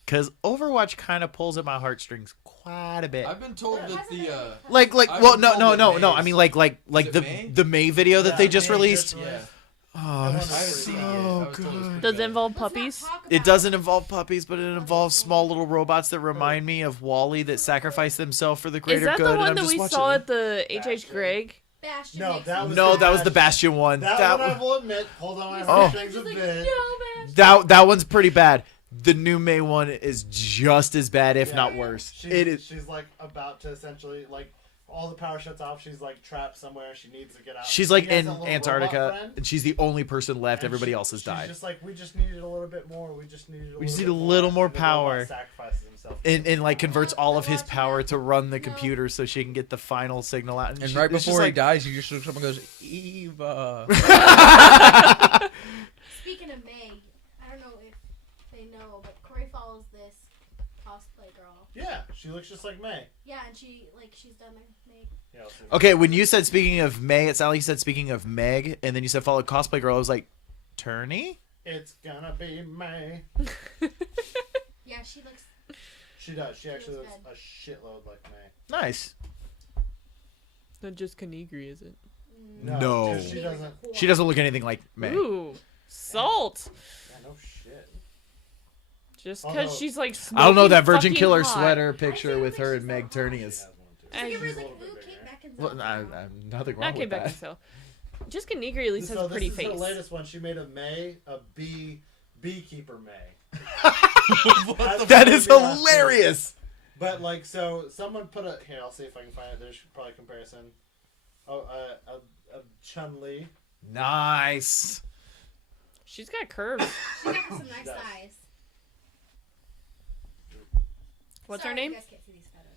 Because Overwatch kind of pulls at my heartstrings quite a bit. I've been told that the Like, I've well, been no, told no, that no, no. May's- I mean, like Is the it May? the May video that they just May released. yeah. Oh, I I haven't seen it yet. I was told it's pretty Does it bad. involve Let's not puppies? talk it about doesn't involve puppies, but it involves small little robots that remind me of Wall-E that sacrifice themselves for the Is greater that good. the and one I'm that just we watching saw it. at the H.H. Bastion. Greg? Bastion No, makes that me was No, the that was the Bastion. Bastion one. That one I will admit, hold on my Oh. heartstrings a She's like, bit. no, Bastion. that one's pretty bad. The new May one is just as bad, if Yeah. not worse. She's, It is. She's like about to essentially like all the power shuts off. She's like trapped somewhere. She needs to get out. She's like She has in a little robot Antarctica, friend, and she's the only person left. and Everybody else has she's died. just like, we just needed a little bit more. We just needed. We just need bit a little more and the robot power. Sacrifices himself. And like converts all of his Watching power that. to run the No. computer so she can get the final signal out. And she- right it's just before he like- dies, he just looks up and goes, Eva. Speaking of Meg, I don't know if they know, but Corey follows this cosplay girl. Yeah, she looks just like May. Yeah, and she's done their Meg. Yeah, let's see. Okay, when you said speaking of May, it sounded like you said speaking of Meg, and then you said follow cosplay girl. I was like, Turney? It's gonna be May. Yeah, she looks. She does. She actually looks looks a shitload like May. Nice. Not just Kanigri, is it? No. 'cause she doesn't. She doesn't look anything like May. Ooh, salt. Yeah, no shit. Just Although- because she's like. I don't know, that smoking Virgin fucking Killer hot. sweater picture don't with think her she's and that Meg hot. Turney She is. has one too. I- Everybody's She's a like, little bit ooh, bigger. Kate Beckinsale. Well, nothing wrong Not Kate with that. Beckinsale. Just Kanigri at least has So a pretty this face. is the latest one. She made a May, a beekeeper May. That is hilarious. But like, so someone put a here. I'll see if I can find it. There's probably a comparison. Oh, a Chun-Li. Nice. She's got curves. She got some nice does. eyes. What's Sorry, her name? You guys can't see these photos.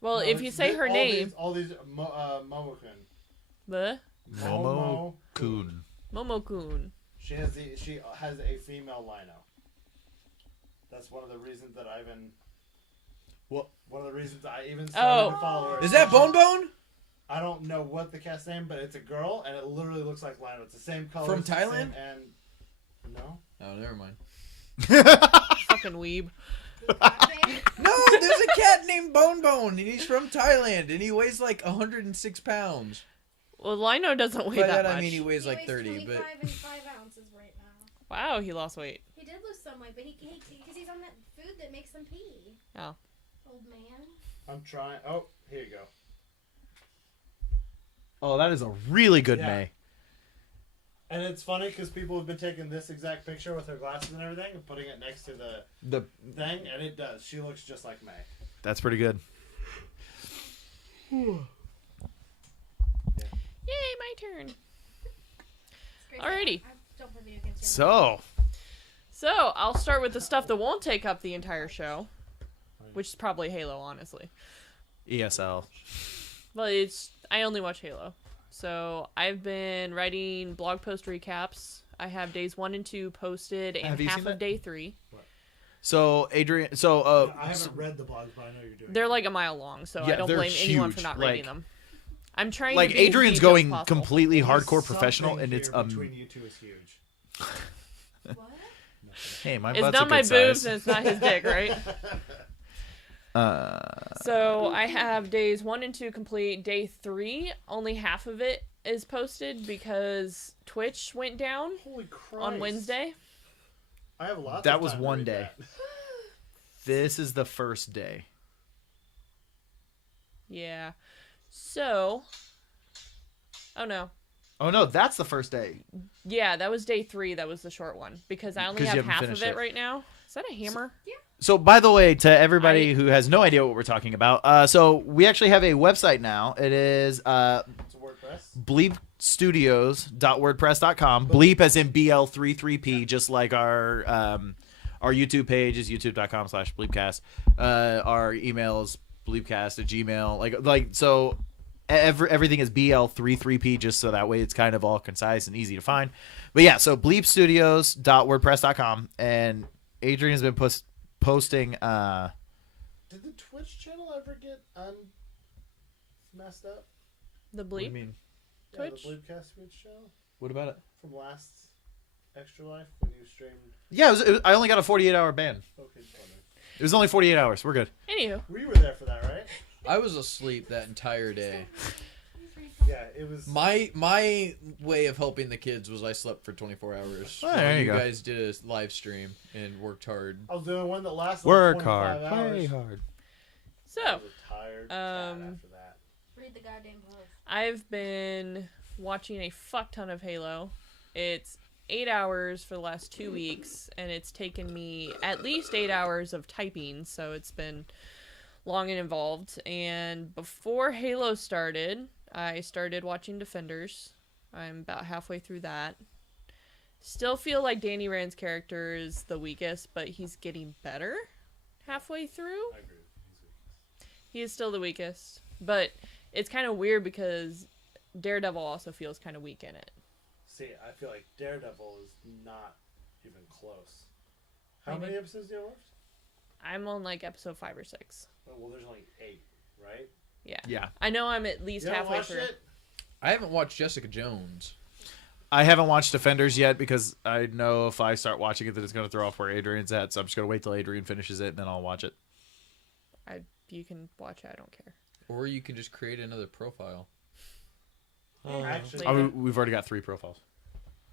Well, No, if it's you say her all name, These, all these Momokun. the Momo Kun. Momokun. She has a female lino. That's one of the reasons that I even. What? One of the reasons I even started Oh. to follow her. Is that Bone Bone? I don't know what the cast name, but it's a girl, and it literally looks like lino. It's the same color. From it's the same- Thailand? And no. Oh, never mind. Fucking weeb. Okay. No, there's a cat named Bone Bone, and he's from Thailand, and he weighs like 106 pounds. Well, Lino doesn't weigh By that that much. I mean he weighs He like 30, 25 but and 5 ounces right now. Wow, he lost weight. He did lose some weight, but because he's on that food that makes him pee. Oh. Old man. I'm trying. Oh, here you go. Oh, that is a really good Yeah. May. And it's funny because people have been taking this exact picture with her glasses and everything and putting it next to the The thing, and it does. She looks just like May. That's pretty good. Yay, my turn. It's great. Alrighty. I don't play video games. So, I'll start with the stuff that won't take up the entire show, which is probably Halo, honestly. ESL. But I only watch Halo. So, I've been writing blog post recaps. I have days 1 and 2 posted and Have you half seen of that? day 3. So Adrian, so I haven't read the blogs, but I know you're doing. They're like a mile long, so Yeah, I don't they're blame anyone for huge, not like- reading them. I'm trying like to be as Adrian's detailed going as possible. completely There's hardcore professional, something and it's here between you two is huge. What? hey, my It's butt's not a my good boobs size. and it's not his dick, right? So I have days 1 and 2 complete. Day 3, only half of it is posted because Twitch went down Holy Christ! on Wednesday. I have lots. That of was time to one read day. that. This is the first day. Yeah. So. Oh no. Oh no, that's the first day. Yeah, that was day 3. That was the short one because I only 'Cause you have haven't half of finished it it. right now. Is that a hammer? So, by the way, to everybody who has no idea what we're talking about, so we actually have a website now. It is It's a WordPress. bleepstudios.wordpress.com. Bleep as in BL33P, just like our YouTube page is youtube.com/bleepcast. Our email is bleepcast@gmail. Like so, everything is BL33P, just so that way it's kind of all concise and easy to find. But yeah, so bleepstudios.wordpress.com, and Adrian has been posting. Did the Twitch channel ever get messed up? The What do you bleep? mean? Yeah, Twitch? the Bleepcast Twitch channel What about it? from last Extra Life when you streamed? Yeah, I only got a 48-hour ban. Okay, just wondering. It was only 48 hours. We're good. Anywho, We were there for that, right? I was asleep that entire day. Yeah, it was. My way of helping the kids was I slept for 24 hours. Oh, while there you go. guys did a live stream and worked hard. I was doing one that lasted Work 25 hard. hours. Play hard. I so was tired after that. Read the goddamn book. I've been watching a fuck ton of Halo. It's 8 hours for the last 2 weeks, and it's taken me at least 8 hours of typing, so it's been long and involved. And before Halo started, I started watching Defenders. I'm about halfway through that. Still feel like Danny Rand's character is the weakest, but he's getting better halfway through. I agree. He is still the weakest, but it's kind of weird because Daredevil also feels kind of weak in it. See, I feel like Daredevil is not even close. How Maybe. many episodes do you have left? I'm on like episode 5 or 6. Well, there's only 8, right? Yeah. Yeah. I know I'm at least You haven't halfway watched through. it? I haven't watched Jessica Jones. I haven't watched Defenders yet because I know if I start watching it that it's going to throw off where Adrian's at, so I'm just going to wait till Adrian finishes it and then I'll watch it. You can watch it. I don't care. Or you can just create another profile. Actually, Later. We've already got 3 profiles.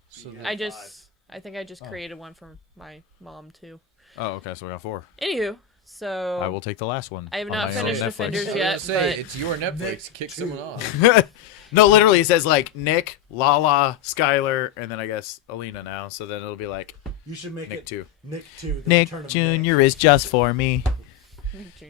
So you the- got I 5. think I just created one for my mom too. Oh, okay, so we got 4. Anywho, so I will take the last one. I have on not my own finished Netflix. Defenders I was yet, gonna say, but- it's your Netflix. Nick Kick too. someone off. No, literally, it says like Nick, Lala, Skylar, and then I guess Alina now. So then it'll be like You should make Nick it 2. Nick 2. the Nick return of Jr. is just for me. Nick Jr.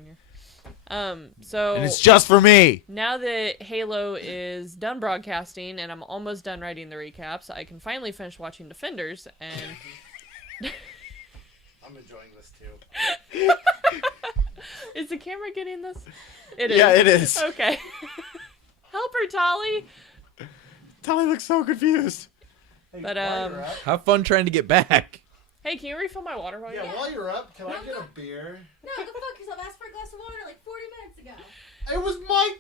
So And it's just for me. now that Halo is done broadcasting and I'm almost done writing the recaps, I can finally finish watching Defenders. And I'm enjoying this too. is the camera getting this? It is. Yeah, it is. Okay. Help her, Tolly. Tolly looks so confused. Hey, But, while you're up, Have fun trying to get back. Hey, can you refill my water while you're yeah, while you're up, can I get a beer? No, go fuck yourself. Ask for a glass of water like 40 minutes ago. It was my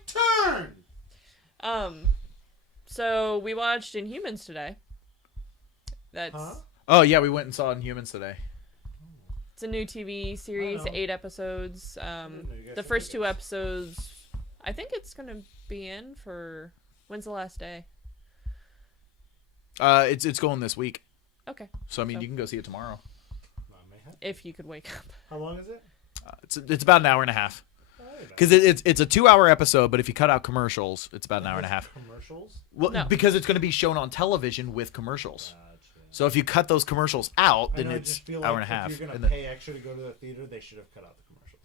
turn. So we watched Inhumans today. That's Huh? Oh yeah, we went and saw Inhumans today. it's a new TV series, I know. 8 episodes. didn't know you guys The had first 2 tickets. episodes, I think it's gonna be in for when's the last day? It's going this week. Okay, So I mean, So- you can go see it tomorrow. Nah, mayhem. if you could wake up. How long is it? It's about an hour and a half. Because it's a 2-hour episode, but if you cut out commercials, it's about an hour and a half. Commercials? Well, No. because it's going to be shown on television with commercials. Gotcha. So if you cut those commercials out, I then know, I it's just feel hour like and a half. If you're And gonna then- pay extra to go to the theater, they should have cut out the commercials.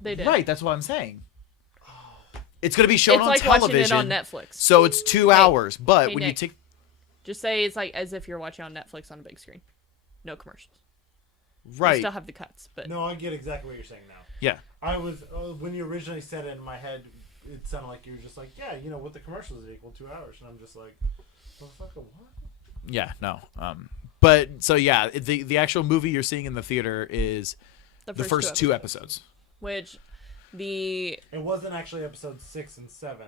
They did. Right, that's what I'm saying. It's going to be shown It's on like television. watching it on Netflix. So it's 2 hours, but Hey, when Nick. you take Just say it's like as if you're watching on Netflix on a big screen. No commercials. You right, still have the cuts, but No, I get exactly what you're saying now. yeah, I was when you originally said it in my head, it sounded like you were just like, yeah, you know, with the commercials, it equal 2 hours, and I'm just like, motherfucker, what? yeah, no. But so yeah, the actual movie you're seeing in the theater is the first 2 episodes. Which the It wasn't actually episode 6 and 7,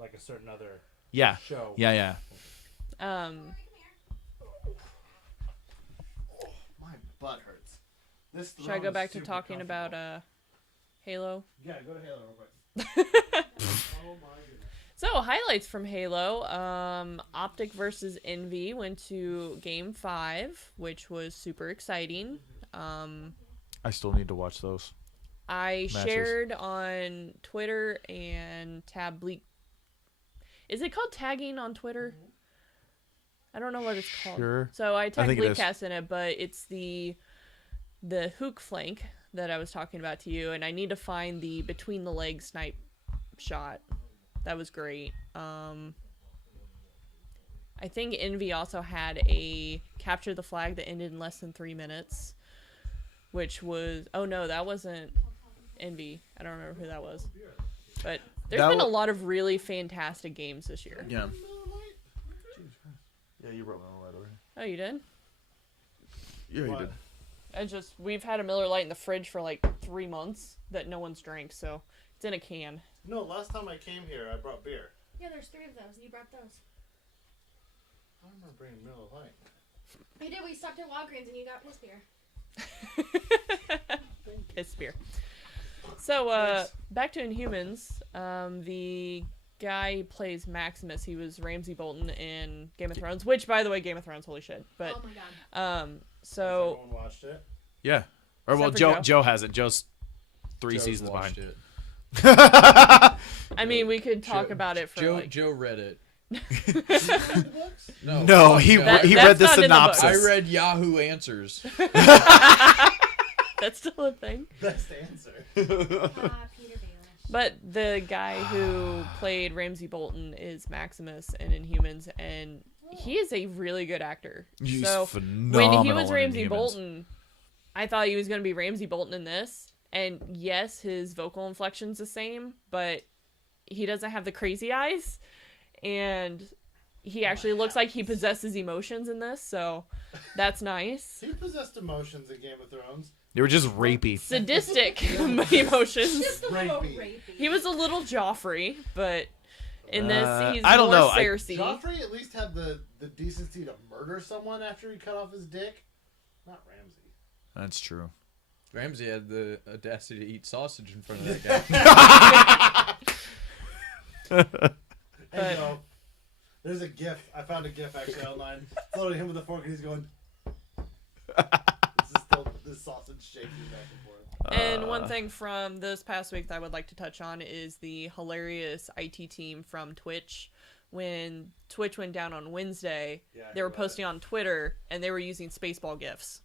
like a certain other Yeah, show. yeah. My butt hurts. This should I throne go is back to super talking about comfortable. Halo? Yeah, go to Halo real quick. Oh my goodness. So highlights from Halo. Optic versus Envy went to Game 5, which was super exciting. I still need to watch those. I Matches. shared on Twitter and tab Bleep. Is it called tagging on Twitter? I don't know what it's called. Sure. So I tagged think it is. BLEEPcast in it, but it's the hook flank that I was talking about to you, and I need to find the between the legs snipe shot. That was great. I think Envy also had a capture the flag that ended in less than 3 minutes, which was no, that wasn't Envy. I don't remember who that was, but there's That been a wa- lot of really fantastic games this year. Yeah. Yeah, you brought my light over. Oh, you did? Yeah, you What? did. I just we've had a Miller Lite in the fridge for like 3 months that no one's drank, so it's in a can. No, last time I came here, I brought beer. Yeah, there's 3 of those. You brought those. I don't remember bringing Miller Lite. We did. We stopped at Walgreens and you got piss beer. Piss beer. So, back to Inhumans. The guy who plays Maximus, he was Ramsay Bolton in Game of Thrones, which, by the way, Game of Thrones, holy shit. But, Oh my god. so... Everyone watched it. Yeah. Or well, Except for Joe hasn't. Joe's 3 Joe's seasons watched behind. it. I mean, we could talk about it for Joe read it. Did you read the books? No, he That- read that's the not in the book. synopsis. I read Yahoo Answers. That's still a thing. Best answer. Peter Baelish. But the guy who played Ramsay Bolton is Maximus in Inhumans, and he is a really good actor. He's so phenomenal when he was in Ramsay Inhumans. Bolton, I thought he was going to be Ramsay Bolton in this. And yes, his vocal inflection's the same, but he doesn't have the crazy eyes. And he actually looks like he possesses emotions in this, so that's nice. He possessed emotions in Game of Thrones. They were just rapey. Sadistic emotions. Just a little Rapey. rapey. He was a little Joffrey, but in this, he's I don't more know. Cersei. Joffrey at least had the decency to murder someone after he cut off his dick. Not Ramsay. That's true. Ramsay had the audacity to eat sausage in front of that guy. And there's a GIF. I found a GIF actually online. Floating him with a fork, and he's going. This sausage shaking back and forth. And one thing from this past week that I would like to touch on is the hilarious IT team from Twitch. When Twitch went down on Wednesday, Yeah, I they were heard about posting on Twitter, and they were using Spaceball GIFs.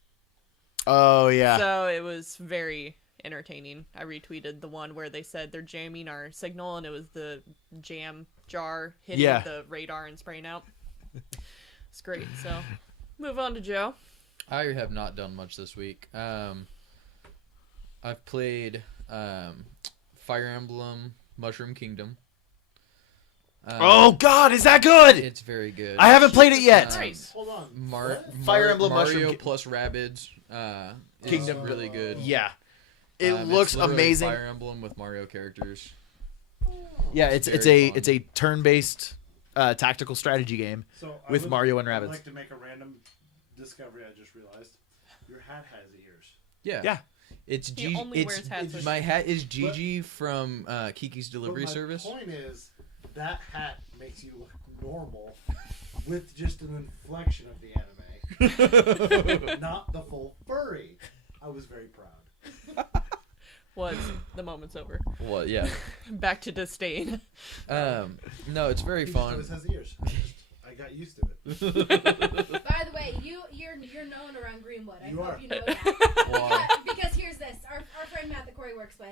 Oh yeah. So it was very entertaining. I retweeted the one where they said they're jamming our signal, and it was the jam jar hitting Yeah. the radar and spraying out. It's great. So move on to Joe. I have not done much this week. I've played Fire Emblem Mushroom Kingdom. Oh God, is that good? It's very good. I haven't played it yet. Nice. Hold on. What? Fire Emblem Mario Mushroom plus Rabbids is Kingdom. really good. Yeah. It It's looks literally amazing. Fire Emblem with Mario characters. Yeah, it's very a fun. turn-based tactical strategy game. So With Mario and I'd Rabbids. like to make a random discovery. I just realized your hat has ears. Yeah. Yeah. It's He Gigi. only wears hats with- My hat is Gigi from Kiki's Delivery But my Service. point is, that hat makes you look normal with just an inflection of the anime, not the full furry. I was very proud. Was the moment's over. What? Yeah. Back to disdain. No, it's very He fun. always has ears. I got used to it. By the way, you're known around Greenwood. I You hope are. you know that. Wow. Because here's this. Our friend Matt that Corey works with.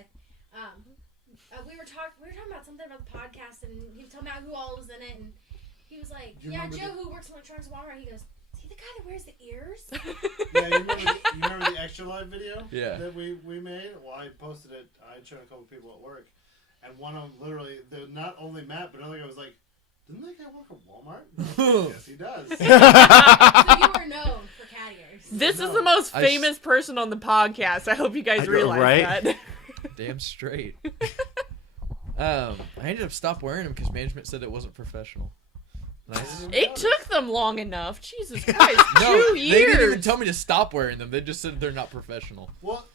We were talking about something about the podcast, and he was telling me who all was in it, and he was like, Do you "Yeah, remember Joe, who works in electronics at Walmart." He goes, "Is he the guy that wears the ears?" Yeah, you remember the extra live video Yeah. that we made? Well, I posted it. I showed a couple people at work, and one of them literally, not only Matt, but another guy was like, "Didn't that guy work at Walmart?" Yes, he does. So you were known for cat ears. This is No. the most I famous person on the podcast. I hope you guys I know, realize right? that. Damn straight. I ended up stopped wearing them because management said it wasn't professional. Nice. It took them long enough. Jesus Christ, No, 2 they years. didn't even tell me to stop wearing them. They just said they're not professional. Well,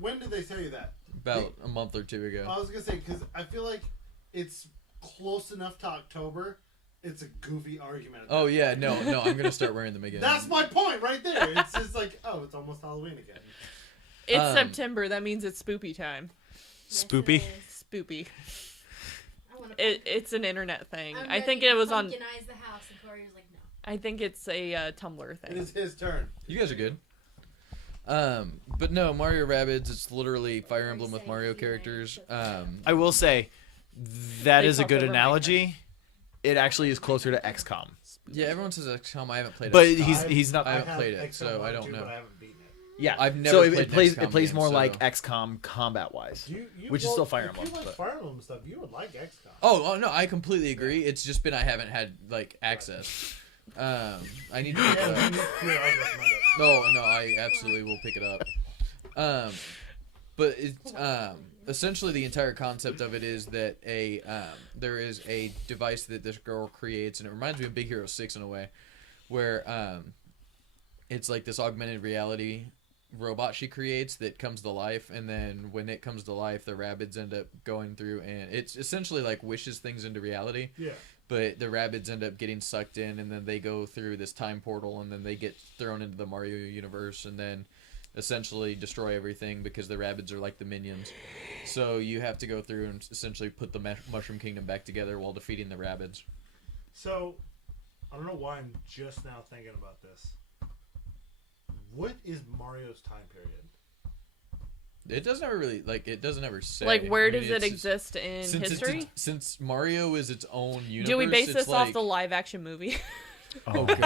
when did they tell you that? About a month or two ago. I was gonna say because I feel like it's close enough to October. It's a goofy argument. Oh yeah, no, I'm gonna start wearing them again. That's my point right there. It's just like, oh, it's almost Halloween again. It's September. That means it's spoopy time. Yes, Spoopy. it is. Spoopy. I wanna It's an internet thing. I'm I think ready it to was on. pumpkinize the house, and Corey was like, "No." I think it's a Tumblr It thing. is his turn. You guys are good. But no, Mario Rabbids. It's literally Fire Emblem with Mario characters. I will say that They is a talked good over my analogy. It actually is closer to XCOM, Yeah, everyone says XCOM. I haven't played but it. he's not. I haven't have played it, XCOM so I 1 don't too, know. But I haven't beaten it. Yeah, I've never so played it an plays XCOM it plays game, more so- like XCOM combat wise. Which is still Fire Emblem, If you like but- Fire Emblem stuff, you would like XCOM. Oh no, I completely agree. It's just been I haven't had like access. I need to pick it Yeah, up. I would recommend it. No, I absolutely will pick it up. But it's essentially the entire concept of it is that there is a device that this girl creates, and it reminds me of Big Hero 6 in a way, where it's like this augmented reality robot she creates that comes to life, and then when it comes to life, the rabbits end up going through, and it's essentially like wishes things into reality. Yeah. But the rabbits end up getting sucked in, and then they go through this time portal, and then they get thrown into the Mario universe, and then essentially destroy everything because the rabbits are like the minions. So you have to go through and essentially put the Mushroom Kingdom back together while defeating the rabbits. So, I don't know why I'm just now thinking about this. What is Mario's time period? It doesn't ever really, like, it doesn't ever say. Like, where I mean, does it it's- exist in history? Since Mario is its own universe, Do we base it's this off like- the live action movie? Oh, God.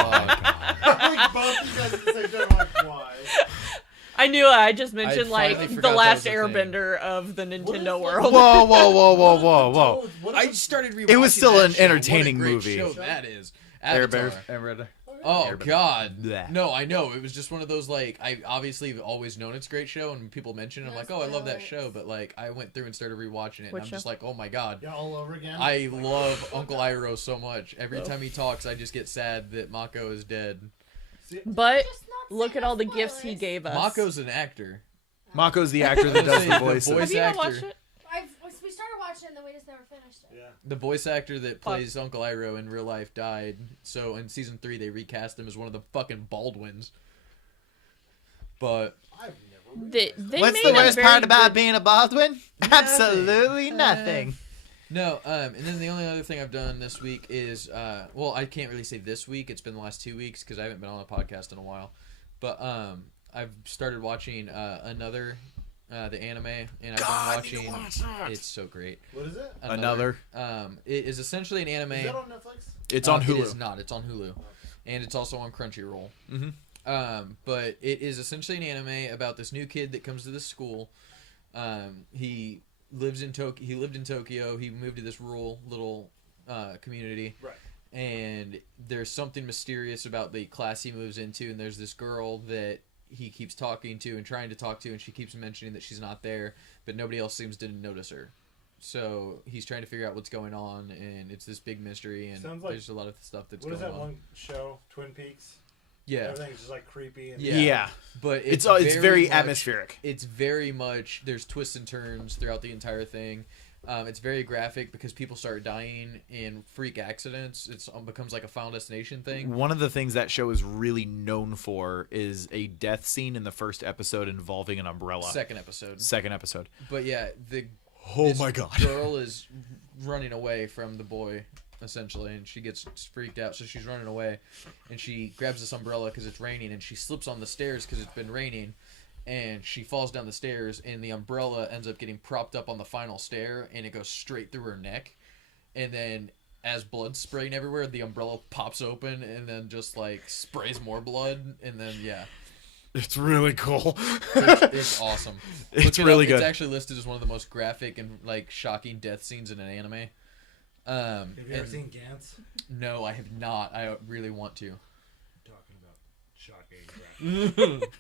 Like both you guys at the same time, like, why? I knew it. I just mentioned finally like forgot the that last was a thing. Airbender of the Nintendo What world. Whoa, whoa, whoa, whoa, whoa, whoa! What I if started rewatching It was still that an show. entertaining What a great movie. show that is. Airbender. Avatar. Oh Airbender. God! Blech. No, I know it was just one of those like I obviously have always known it's a great show, and when people mention it, I'm like, oh, I love that show, but like I went through and started rewatching it, and Which I'm just show? like, oh my God, Yeah, all over again. I love Uncle Iroh so much. Every time he talks, I just get sad that Mako is dead. See, But Just not look say at all no the gifts he spoilers. gave us. Mako's an actor. Mako's the actor that I was does the gonna say, the voices. voice- Have you not actor. watched it? We started watching it and then we just never finished it. yeah. The voice actor that plays Uncle Iroh in real life died, so in season 3 they recast him as one of the fucking Baldwins. But I've never. They What's made the a worst very part about good- being a Baldwin? Absolutely Nothing. nothing. no, and then the only other thing I've done this week is, well, I can't really say this week. It's been the last 2 weeks because I haven't been on a podcast in a while. But I've started watching another, the anime, and I've been watching. It's so great. What is it? Another. It is essentially an anime. Is that on Netflix? It's on Hulu. It is not. It's on Hulu, and it's also on Crunchyroll. Mhm. But it is essentially an anime about this new kid that comes to this school. He lives in Tokyo. He lived in Tokyo. He moved to this rural little community. Right. And there's something mysterious about the class he moves into, and there's this girl that he keeps talking to and trying to talk to, and she keeps mentioning that she's not there, but nobody else seems to notice her. So he's trying to figure out what's going on, and it's this big mystery, and Sounds like- there's a lot of stuff that's What is going that on. one show? Twin Peaks. Yeah, Everything's just like creepy. And Yeah. Yeah. but It's very much- atmospheric. It's very much there's twists and turns throughout the entire thing. It's very graphic because people start dying in freak accidents. It becomes like a Final Destination thing. One of the things that show is really known for is a death scene in the first episode involving an umbrella. Second episode, Second episode. but yeah, Oh this my god. girl is running away from the boy essentially, and she gets freaked out, so she's running away, and she grabs this umbrella because it's raining, and she slips on the stairs because it's been raining, and she falls down the stairs, and the umbrella ends up getting propped up on the final stair, and it goes straight through her neck, and then as blood's spraying everywhere, the umbrella pops open and then just like sprays more blood, and then yeah, It's really cool. it's awesome. It's Look it up. really good. It's actually listed as one of the most graphic and like shocking death scenes in an anime. Have you ever and- seen Gantz? No, I have not. I really want to. Talking about shocking graphic.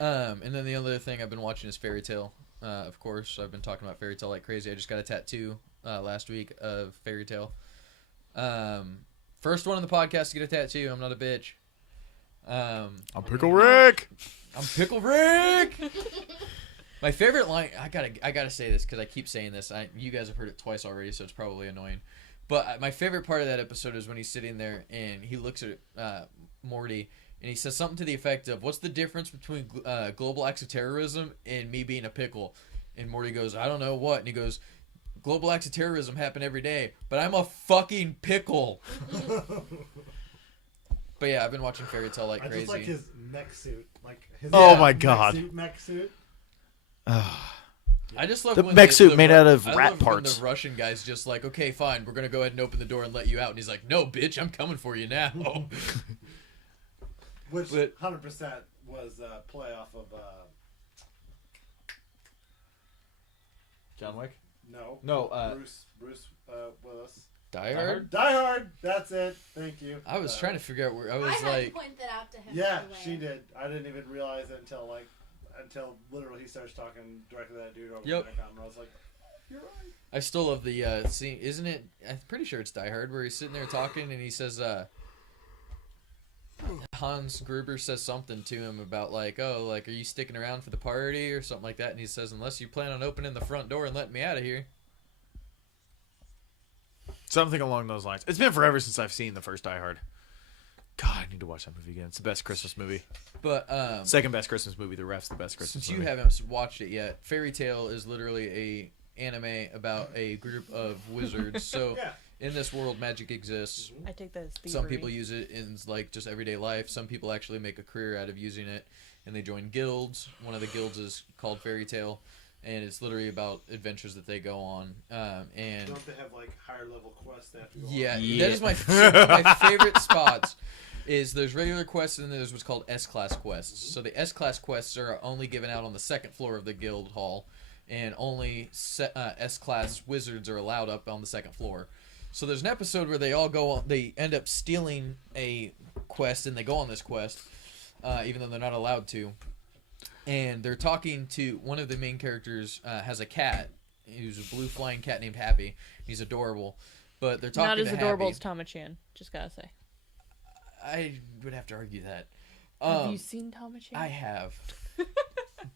And then the other thing I've been watching is Fairy Tail. Of course, I've been talking about Fairy Tail like crazy. I just got a tattoo last week of Fairy Tail. First one on the podcast to get a tattoo. I'm not a bitch. I'm Pickle Rick. I'm Pickle Rick. My favorite line. I gotta say this because I keep saying this. You guys have heard it twice already, so it's probably annoying. But my favorite part of that episode is when he's sitting there and he looks at Morty and he says something to the effect of, "What's the difference between global acts of terrorism and me being a pickle?" And Morty goes, "I don't know what." And he goes, "Global acts of terrorism happen every day, but I'm a fucking pickle." But yeah, I've been watching Fairy Tail like I crazy. just like his mech suit. Like his Oh my God. mech suit. I just love The when mech suit made Ru- out of I rat love when parts. the Russian guy's just like, "Okay, fine, we're gonna go ahead and open the door and let you out," and he's like, "No, bitch, I'm coming for you now." Which But- 100% was a play off of John Wick. no No. Bruce Willis. Die Hard. Die Hard. That's it. Thank you. I was trying to figure out where I was I had like, to point that out to him. Yeah, by the way. she did. I didn't even realize it until literally he starts talking directly to that dude over Yep. the intercom, and I was like, "You're right." I still love the scene. Isn't it? I'm pretty sure it's Die Hard where he's sitting there talking and he says, Hans Gruber says something to him about like, oh, like, are you sticking around for the party or something like that? And he says, unless you plan on opening the front door and letting me out of here. Something along those lines. It's been forever since I've seen the first Die Hard. God, I need to watch that movie again. It's the best Christmas movie. But second best Christmas movie. The Ref's the best Christmas since movie. you haven't watched it yet, Fairy Tale is literally a anime about a group of wizards. So Yeah. in this world, magic exists. I take that as thievery. Some people use it in like just everyday life. Some people actually make a career out of using it, and they join guilds. One of the guilds is called Fairy Tale, and it's literally about adventures that they go on. And Don't they have like higher level quests that have to go on? yeah, Yeah. that is one of my favorite spots. Is there's regular quests and then there's what's called S-class quests. So the S-class quests are only given out on the second floor of the guild hall, and only S-class wizards are allowed up on the second floor. So there's an episode where they all go on, they end up stealing a quest and they go on this quest, even though they're not allowed to. And they're talking to one of the main characters has a cat, who's a blue flying cat named Happy. He's adorable, but they're talking Not as to adorable Happy. as Tama-chan. Just gotta say. I would have to argue that. Have you seen Tama-chan? I have,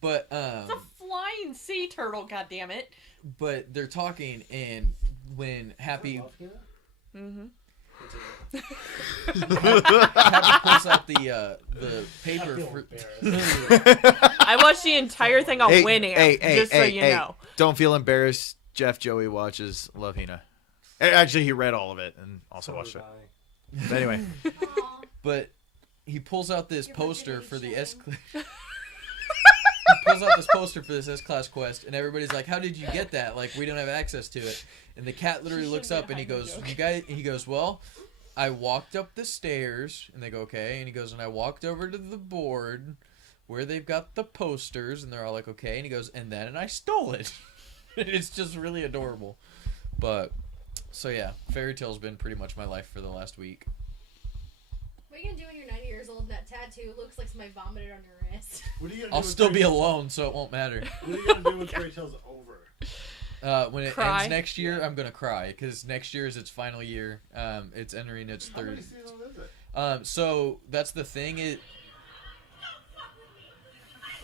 but It's a flying sea turtle. God damn it. but they're talking, and when Happy Mm-hmm. Happy pulls out the paper I feel for. embarrassed. I watched the entire thing on Winamp, just so you know. Don't feel embarrassed. Jeff Joey watches Love Hina. Actually, he read all of it and also So watched did it. I. But anyway, Aw. But he pulls out this You're poster forgetting for the shame. He pulls out this poster for this S-class quest, and everybody's like, "How did you get that? Like, we don't have access to it." And the cat literally looks up and he goes, "You guys," he goes, "Well, I walked up the stairs," and they go, "Okay," and he goes, "And I walked over to the board where they've got the posters," and they're all like, "Okay," and he goes, "And then I stole it." It's just really adorable. But so yeah, Fairy Tale's been pretty much my life for the last week. What are you gonna do when you're 90 years old and that tattoo looks like somebody vomited on your wrist? What are you gonna do I'll when still be Fairy- alone, so it won't matter. What are you gonna do when Fairy Tale's over? When it Cry. ends next year, I'm gonna cry because next year is its final year. It's entering its How many third. seasons is it? So that's the thing.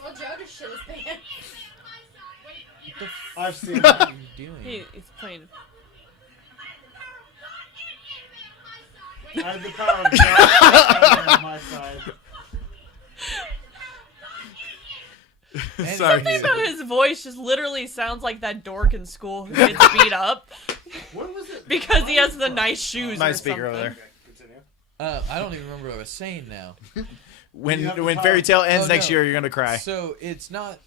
Well, Joe just shit his pants. I've seen What that. are you doing? He's playing. I have the power of God on my side. And- Sorry. Something about his voice just literally sounds like that dork in school who gets beat up When was it? because he has the nice shoes My or speaker over something. there. Okay, continue. I don't even remember what I was saying now. When You have the when power. Fairy Tale ends Oh, next no. year, you're gonna cry. So it's not.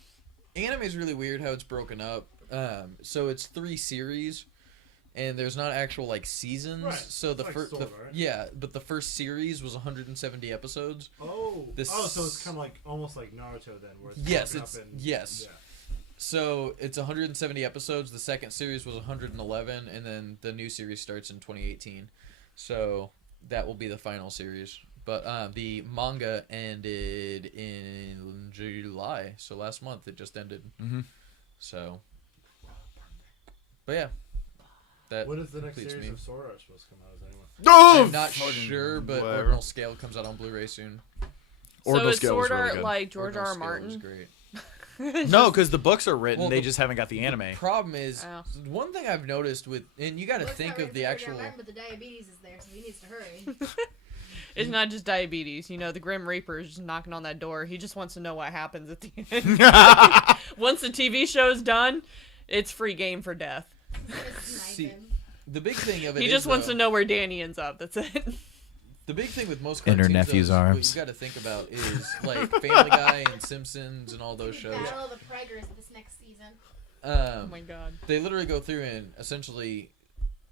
Anime is really weird how it's broken up. So it's 3 series, and there's not actual like seasons. Right. So the It's like first, Sword, right? yeah, but the first series was 170 episodes. Oh. This- Oh, so it's kind of like almost like Naruto then, where it's Yes, broken it's up in, yes. Yeah. So it's 170 episodes. The second series was 111, and then the new series starts in 2018. So that will be the final series. But the manga ended in July, so last month it just ended. Mm-hmm. So, but yeah, that When is the next completes series me. of Sora supposed to come out? Is anyone? Oh, I'm not sure, but whatever. Ordinal Scale comes out on Blu-ray soon. Ordinal So is Scale was Sword really Art good. like George Ordinal R. R. Scale Martin? was great. No, because the books are written. Well, they the just haven't got the anime. Problem is, Oh. one thing I've noticed with, and you got to Looks think not of the ready for actual. George R. R. Martin, but the diabetes is there, so he needs to hurry. It's not just diabetes. You know, the Grim Reaper is just knocking on that door. He just wants to know what happens at the end. Once the TV show's done, it's free game for death. Just knife See, him. The big thing of it He is, just wants though, to know where Danny ends up. That's it. The big thing with most In her cartoons, nephew's though, is arms. what you got to think about is like Family Guy and Simpsons and all those shows. Battle of the Preggers this next season. Oh my god. They literally go through and essentially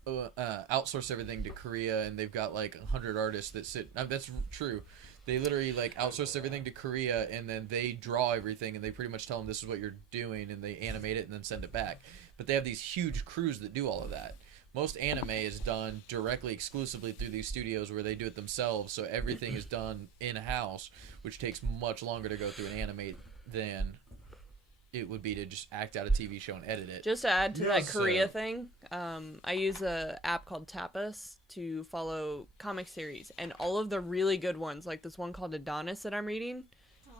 outsource everything to Korea, and they've got like 100 artists that sit. That's true. They literally like outsource everything to Korea, and then they draw everything, and they pretty much tell them this is what you're doing, and they animate it and then send it back. But they have these huge crews that do all of that. Most anime is done directly, exclusively through these studios where they do it themselves, so everything is done in-house, which takes much longer to go through and animate than it would be to just act out a TV show and edit it. Just to add to that Yes, Korea thing, I use a app called Tapas to follow comic series, and all of the really good ones, like this one called Adonis that I'm reading,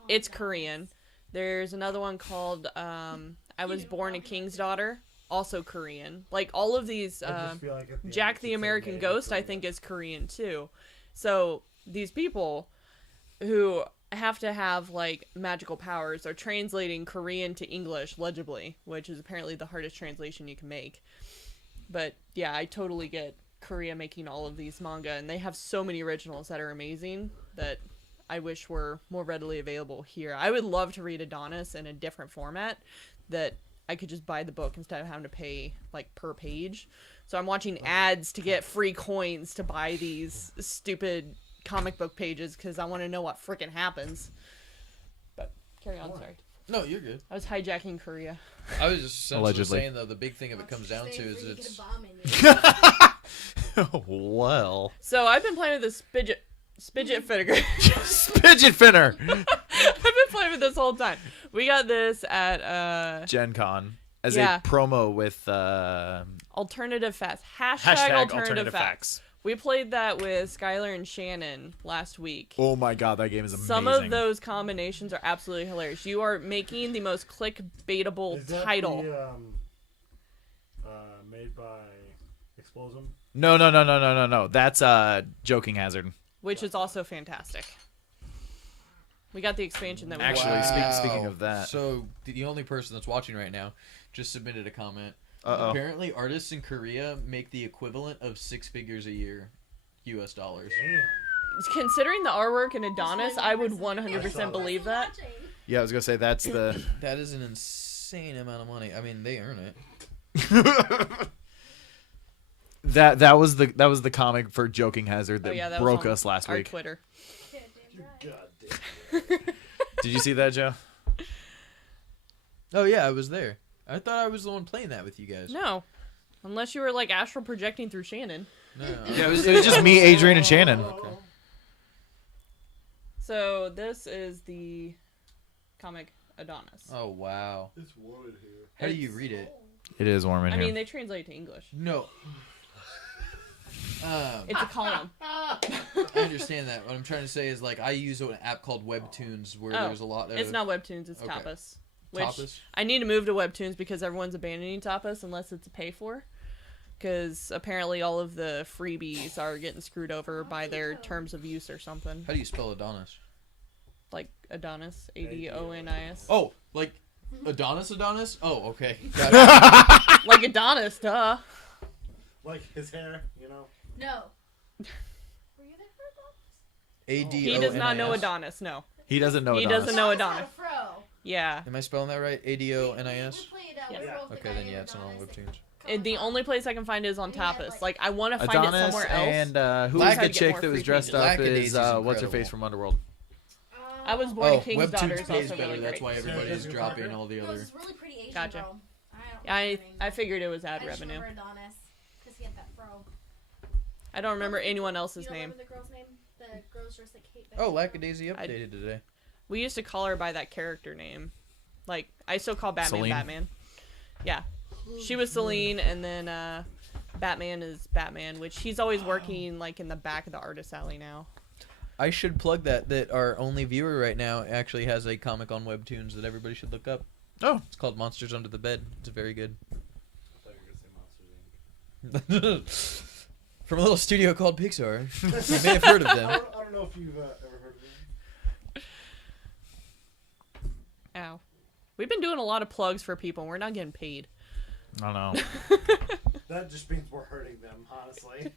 it's Korean. There's another one called I Was Born a King's Daughter, also Korean. Like all of these, I just feel like at the end Jack it the should say American made in Ghost, I Korea. think, is Korean too. So these people who have to have like magical powers are translating Korean to English legibly, which is apparently the hardest translation you can make. But yeah, I totally get Korea making all of these manga, and they have so many originals that are amazing that I wish were more readily available here. I would love to read Adonis in a different format that I could just buy the book instead of having to pay like per page. So I'm watching ads to get free coins to buy these stupid comic book pages because I want to know what frickin' happens. But carry on, sorry. No, you're good. I was hijacking Korea. I was just essentially Allegedly. saying, though, the big thing of it comes down to is it's... Well. So I've been playing with this Spidget Finnegar. Fidget Finner. I've been playing with this whole time. We got this at Gen Con as Yeah. a promo with Alternative Facts. Hashtag hashtag Alternative Facts. We played that with Skylar and Shannon last week. Oh my god, that game is amazing. Some of those combinations are absolutely hilarious. You are making the most clickbaitable Is that title. the, made by Explosum? No. That's Joking Hazard. Which is also fantastic. We got the expansion that we Actually, want. speaking of that. So, the only person that's watching right now just submitted a comment. Uh-oh. Apparently, artists in Korea make the equivalent of 6 figures a year, US dollars. Damn. Considering the artwork in Adonis, I would 100% believe that. Yeah, I was gonna say that's the. That is an insane amount of money. I mean, they earn it. that was the comic for Joking Hazard that Oh yeah, that broke was on us last our week. Twitter. God damn. Did you see that, Joe? Oh, yeah, I was there. I thought I was the one playing that with you guys. No. Unless you were like astral projecting through Shannon. No. Yeah, it was just me, Adrian, and Shannon. Okay. So this is the comic Adonis. Oh, wow. It's warm here. How do you read it? It is warm in I here. mean, they translate to English. No. It's a column. I understand that. What I'm trying to say is, like, I use an app called Webtoons where Oh, there's a lot of... It's not Webtoons, it's Okay. Tapas. Which Tapas? I need to move to Webtoons because everyone's abandoning Tapas unless it's a pay for. Because apparently all of the freebies are getting screwed over by their terms of use or something. How do you spell Adonis? Like Adonis, Adonis. Oh, like Adonis? Oh, okay. Got it. Like Adonis, duh. Like his hair, you know? No. Were you there for Adonis? A-D-O-N-I-S. He does not know Adonis, no. He doesn't know. He Adonis. doesn't know Adonis Adonis. had a fro. Yeah. Am I spelling that right? A-D-O-N-I-S? We played, Yeah. Werewolf the Okay, Guy then named yeah, it's on all Adonis. Webtoons. The only place I can find it is on And he had, Tapas. Like, I want to find it Adonis somewhere else. and who But was I the get chick more that was free dressed pages. up Lackadaisy as is what's her incredible. face from Underworld? I Was Born a Oh, King's Daughter Webtoons is pays also better. really That's great. why everybody's dropping all the No, other... this really pretty Asian Gotcha. girl. I don't I figured it was ad I just revenue. remember Adonis because he had that fro. I don't remember anyone else's You don't name. remember the girl's name? The girl's dressed like Kate Oh, Beckinsale. Lackadaisy updated today. We used to call her by that character name. Like, I still call Batman Celine? Batman. Yeah. She was Celine, and then Batman is Batman, which he's always working, like, in the back of the artist alley now. I should plug that our only viewer right now actually has a comic on Webtoons that everybody should look up. Oh. It's called Monsters Under the Bed. It's very good. I thought you were going to say Monsters, Inc. From a little studio called Pixar. You may have heard of I them. don't know if you've ever heard of them. Ow. We've been doing a lot of plugs for people, and we're not getting paid. I don't know. That just means we're hurting them, honestly.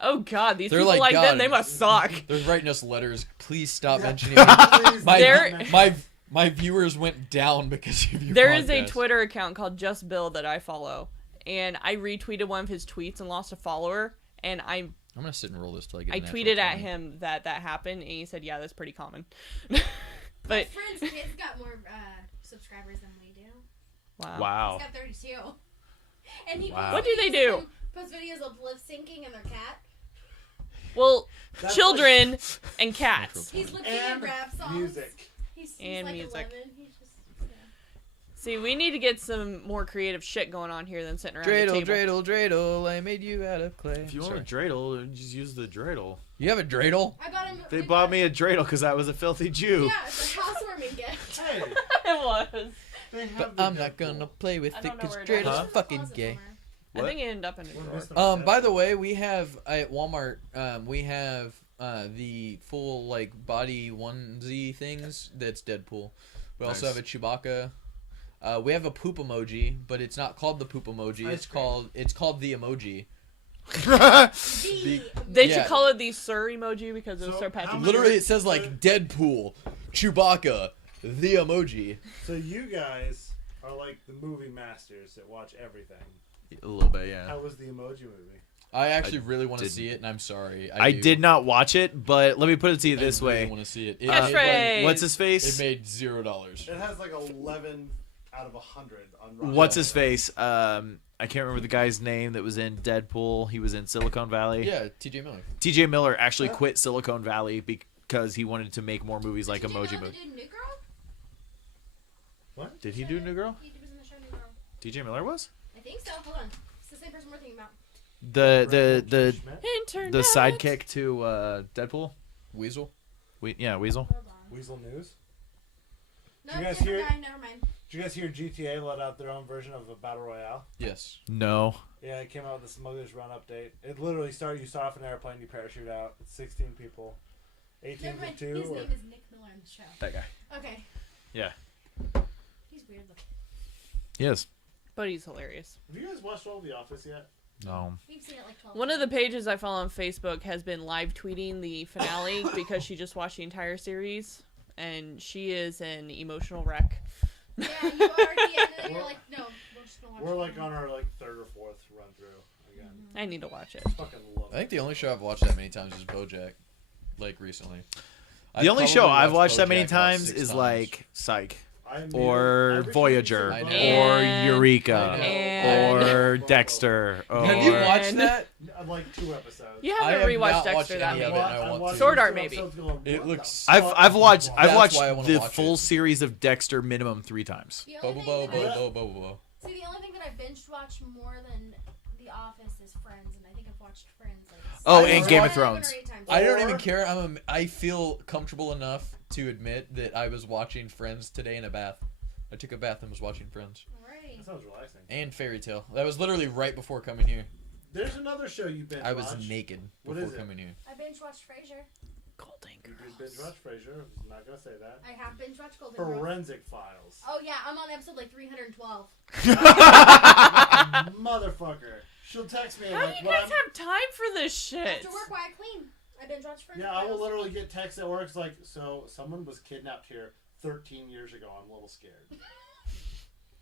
Oh, God. These They're people like, like them, God. they must suck. They're writing us letters. Please stop Yeah. mentioning me. Please My, There- don't mention- my viewers went down because of your There is a podcast. Twitter account called Just Bill that I follow, and I retweeted one of his tweets and lost a follower, and I'm going to sit and roll this till I get I a natural tweeted at 20. him that happened, and he said, yeah, that's pretty common. My But, friend's kid's got more subscribers than we do. wow. Wow. He's got 32. And he Wow. What do they do? Post videos of lip syncing and their cat. Well, That's children and cats. He's lip syncing And rap songs. music. He's And like music. 11. He's just, See, we need to get some more creative shit going on here than sitting around the table. Dreidel, I made you out of clay. If you want a dreidel, just use the dreidel. You have a dreidel? I got him. They bought me a dreidel because I was a filthy Jew. Yeah, it's a housewarming gift. Hey, It was. they have But the I'm not Deadpool. gonna play with I it don't know because where it Dreidel's is. fucking Closet gay. somewhere. I think it ended up in a We're drawer. missing a By set. the way, we have at Walmart, we have the full like body onesie things that's Deadpool. We also Nice. have a Chewbacca. We have a poop emoji, but it's not called the poop emoji. Ice cream. It's called the emoji. The They Yeah. should call it the Sir emoji because it was So, Sir how Patrick. many- Literally, it says like Deadpool, Chewbacca, the emoji. So you guys are like the movie masters that watch everything. A little bit, yeah. How was the Emoji Movie? I actually really want to didn't. see it, and I'm sorry. I do. did not watch it, but let me put it to you this I really way. want to see it. Catchphrase. What's his It face? made $0. It has like 11 out of 100 on Rotten What's his Tomatoes. face? I can't remember the guy's name that was in Deadpool. He was in Silicon Valley. Yeah, T.J. Miller. TJ Miller actually quit Silicon Valley because he wanted to make more movies like Did you know Emoji the Movie. dude New Girl? What? Did he do New Girl? He was in the show New Girl. TJ Miller was? I think so. Hold on. It's the same person we're thinking about. The Schmidt? Internet. the sidekick to Deadpool? Weasel. Weasel. Hold on. Weasel News? No, Did you guys different hear- guy. Never mind. Did you guys hear GTA let out their own version of a Battle Royale? Yes. No. Yeah, it came out with the Smuggler's Run update. It literally started, you start off an airplane, you parachute out. It's 16 people. 18 Never to mind. 2. His or- name is Nick Miller in the show. That guy. Okay. Yeah. He's weird looking. Yes. But he's hilarious. Have you guys watched all The Office yet? No. We've seen it like 12 One of the times. pages I follow on Facebook has been live tweeting the finale because she just watched the entire series, and she is an emotional wreck. Yeah, you are. Yeah, and then you're like, no, we're just gonna watch We're it. like on our like 3rd or 4th run through again. I need to watch it. Fucking love I think it. the only show I've watched that many times is BoJack. Like recently. The only show I've watched that many BoJack about times 6 is times. like Psych I mean, or every time Voyager you I say know. or And- Eureka And- or Dexter. Have you or- watched that? I'm like 2 episodes. You I haven't have rewatched not Dexter watched that any of many. it, and I want to. Sword Art, maybe. It looks- I've watched That's why I wanna the watch full it. series of Dexter minimum 3 times. The only Bo thing that I- bo. See, the only thing that I binge watch more than The Office is Friends, and I think I've watched Friends like Oh, I and was Game of 7 or Thrones. 8 times. I don't Or- even care. I feel comfortable enough to admit that I was watching Friends today in a bath. I took a bath and was watching Friends. Alrighty. That sounds relaxing. And Fairy Tale. That was literally right before coming here. There's another show you binge I was watch. naked What before is it? coming here. I binge watched Frasier. Golden You did binge watch Frasier. I'm not gonna say that. I have binge watched Golden Girls. Forensic Files. Oh yeah, I'm on episode like 312. Motherfucker. She'll text me How do like, you when guys I'm- have time for this shit? After work while I clean, I binge watch Forensic Yeah, I will Files. literally get texts at work. It's like, so someone was kidnapped here 13 years ago. I'm a little scared.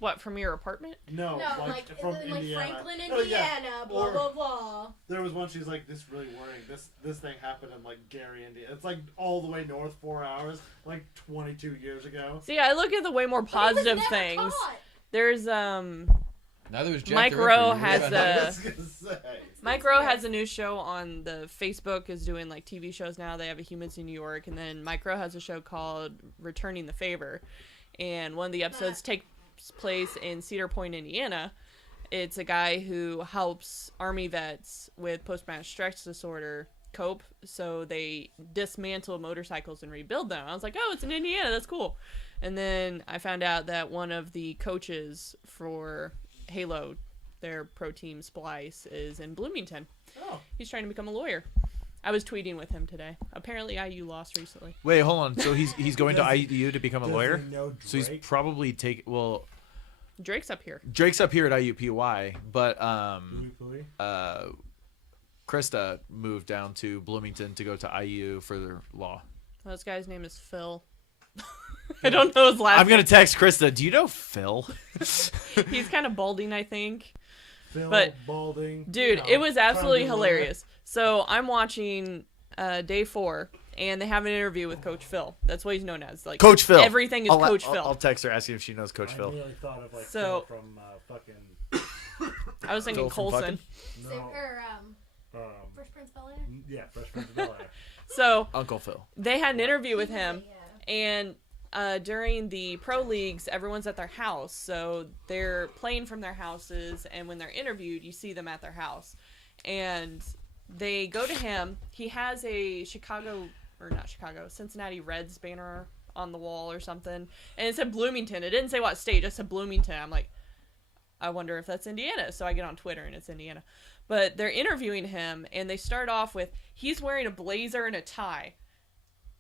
What, from your apartment? No, No, like, like, from like Indiana. Franklin, Oh, yeah. Indiana, blah Or- blah blah. There was one. She's like, this really worrying. This thing happened in like Gary, Indiana. It's like all the way north, 4 hours, like 22 years ago. See, I look at the way more But he was positive never things. caught. There's Neither was Jack Mike the Ripper. Rowe You has found a- out. I was gonna say. Mike Rowe has a new show on the Facebook, is doing like TV shows now. They have a Humans in New York, and then Mike Rowe has a show called Returning the Favor, and one of the episodes takes place in Cedar Point, Indiana. It's a guy who helps Army vets with post-traumatic stress disorder cope, so they dismantle motorcycles and rebuild them. I was like, oh, it's in Indiana, that's cool. And then I found out that one of the coaches for Halo, their pro team Splice, is in Bloomington. Oh, He's trying to become a lawyer. I was tweeting with him today. Apparently IU lost recently. Wait, hold on. So he's going to Does he- IU to become a does lawyer? he know So he's Drake? probably Drake's up here. Drake's up here at IUPY, but Pooey pooey. Krista moved down to Bloomington to go to IU for their law. Well, this guy's name is Phil. I don't know his last I'm gonna text Krista. Do you know Phil? name. He's kind of balding, I think. Phil But- Balding. Dude, you know, it was absolutely trying to be hilarious. So I'm watching day 4, and they have an interview with Coach Phil. That's what he's known as. Like Coach Phil. Everything is I'll, Coach I'll, Phil. I'll text her asking if she knows Coach I Phil. really thought of like So- Phil from fucking I was thinking Phil from Colson. no, Same- or um, Fresh Prince of Bel-Air. yeah, Fresh Prince of Bel-Air. So Uncle Phil. they had an interview with him, Yeah. and during the pro leagues, everyone's at their house, so they're playing from their houses, and when they're interviewed, you see them at their house. And they go to him. He has a Cincinnati Reds banner on the wall or something, and it said Bloomington. It didn't say what state, it said Bloomington. I'm like, I wonder if that's Indiana. So I get on Twitter, and it's Indiana. But they're interviewing him, and they start off with, he's wearing a blazer and a tie.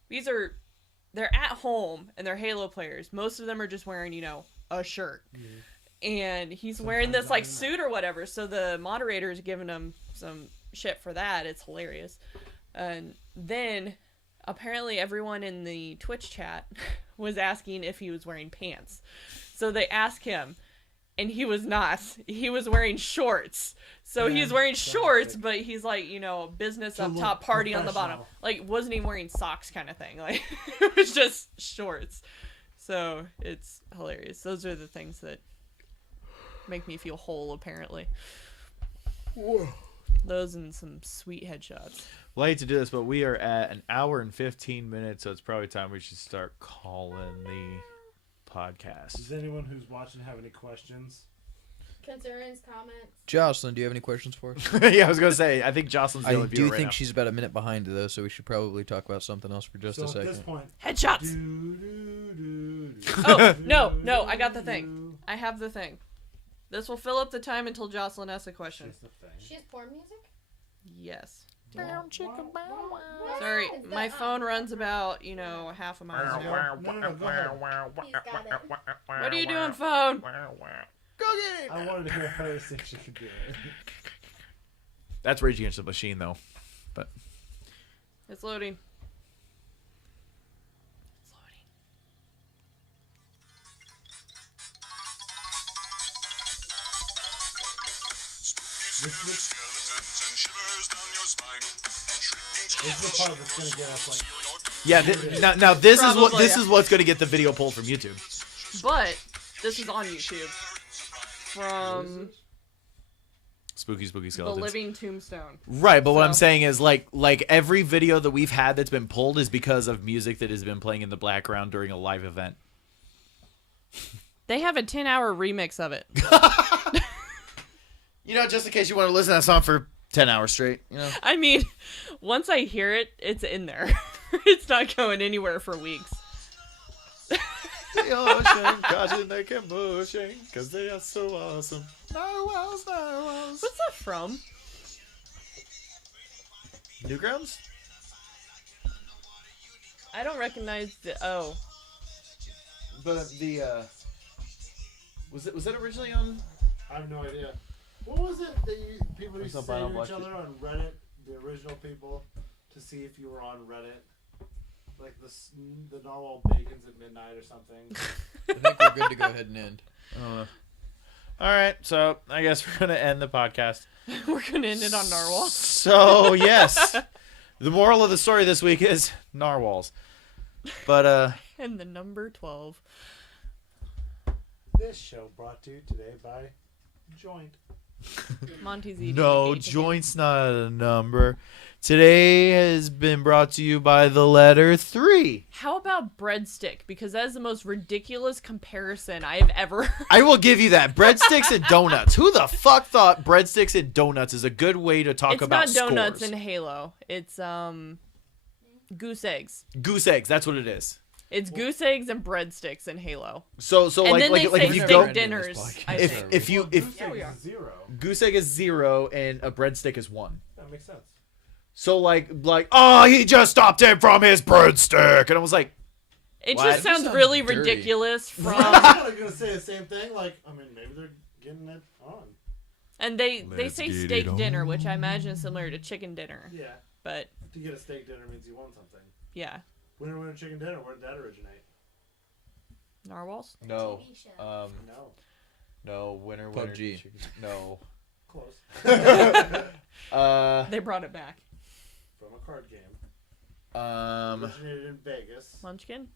They're at home, and they're Halo players. Most of them are just wearing, a shirt. Mm-hmm. And he's wearing this, suit or whatever. So the moderator is giving him some shit for that. It's hilarious. And then, apparently, everyone in the Twitch chat was asking if he was wearing pants. So they asked him, and he was not. He was wearing shorts. So he's wearing shorts, but he's business up top, party on the bottom. Wasn't even wearing socks kind of thing. It was just shorts. So it's hilarious. Those are the things that make me feel whole, apparently. Whoa. Those and some sweet headshots. Well, I hate to do this, but we are at an hour and 15 minutes, so it's probably time we should start calling the podcast. Does anyone who's watching have any questions? Concerns, comments? Jocelyn, do you have any questions for us? Yeah, I was going to say, I think Jocelyn's the I only do viewer right think now. she's about a minute behind, though, so we should probably talk about something else for just a second. At this point, Headshots! Oh, no, I got the thing. I have the thing. This will fill up the time until Jocelyn asks a question. She has porn music? Yes. What? Sorry, Is my that- phone runs about, half a mile. No, go ahead. He's got it. What are you doing, phone? Go get it! I wanted to hear her see if she could do it. That's Rage Against the Machine, though. But It's loading. This is the part that's gonna get us yeah, now this Probably, is what's going to get the video pulled from YouTube. But this is on YouTube. From Spooky The Skeletons. Living Tombstone. Right, but what I'm So- saying is like every video that we've had that's been pulled is because of music that has been playing in the background during a live event. They have a 10-hour remix of it. Just in case you want to listen to that song for 10 hours straight, I mean, once I hear it, it's in there. It's not going anywhere for weeks. The ocean, catching they can pushing, because they are so awesome. Narwhals. What's that from? Newgrounds? I don't recognize the... Oh. But the, was it originally on? I have no idea. What was it that people used to say to each other on Reddit? The original people, to see if you were on Reddit, like the narwhal bacons at midnight or something. I think we're good to go ahead and end. All right, so I guess we're gonna end the podcast. We're going to end it on narwhals. So yes, the moral of the story this week is narwhals. But And the number 12. This show brought to you today by Joint. Monty's eating no, the cake again. joint's not a number. Today has been brought to you by the letter 3. How about breadstick? Because that is the most ridiculous comparison I have ever heard. I will give you that. Breadsticks and donuts. Who the fuck thought breadsticks and donuts is a good way to talk about It's not donuts scores? in Halo. It's goose eggs. Goose eggs, that's what it is. It's goose eggs and breadsticks in Halo. So And like then like they like say if you steak go dinners. I think. if you Goose Yeah, egg we is are. 0. goose egg is 0 and a breadstick is 1. That makes sense. So like oh, he just stopped him from his breadstick, and I was like, It What? just sounds Sounds really dirty. ridiculous I from was kind of gonna say the same thing. Like, I mean, maybe they're getting it on. and they Let's say get it steak on. dinner, which I imagine is similar to chicken dinner. Yeah, But to get a steak dinner means you won something. yeah. Winner chicken dinner. Where did that originate? Narwhals? no, TV show. no, winner, PUBG. chicken- no. Close. They brought it back. From a card game. Um, Originated in Vegas. Munchkin?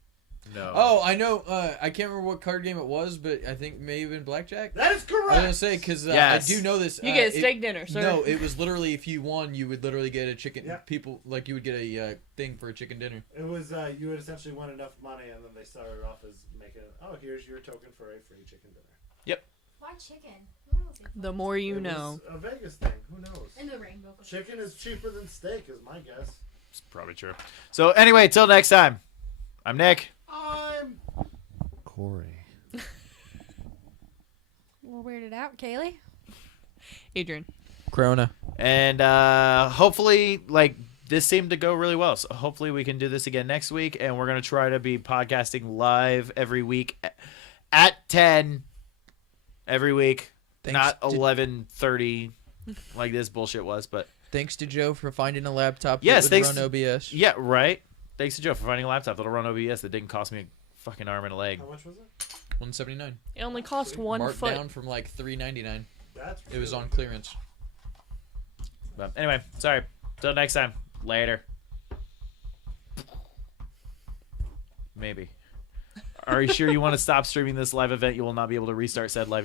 No. Oh, I know. I can't remember what card game it was, but I think maybe in blackjack. That is I correct. was gonna say because Yes. I do know this. You get a steak dinner, sir. No, it was literally if you won, you would literally get a chicken. Yep. People like you would get a thing for a chicken dinner. It was you had essentially won enough money, and then they started off as making it. Oh, here's your token for a free chicken dinner. Why chicken? Who knows? The more you It know. was a Vegas thing. Who knows? And the rainbow. Chicken is cheaper than steak, is my guess. It's probably true. So anyway, till next time. I'm Nick. I'm Corey. We're weirded out, Kaylee. Adrian. Corona. And hopefully, like, this seemed to go really well. So hopefully we can do this again next week. And we're going to try to be podcasting live every week at 10 every week. Thanks Not to- 11:30 like this bullshit was. But Thanks to Joe for finding a laptop Yes, that would thanks run to- OBS. yeah, right. Thanks to Joe for finding a laptop that'll run OBS that didn't cost me a fucking arm and a leg. How much was it? $179. It only cost 1 Marked foot. down from like $399. That's It was really on good. clearance. But anyway, sorry. Till next time. Later. Maybe. Are you sure you want to stop streaming this live event? You will not be able to restart said live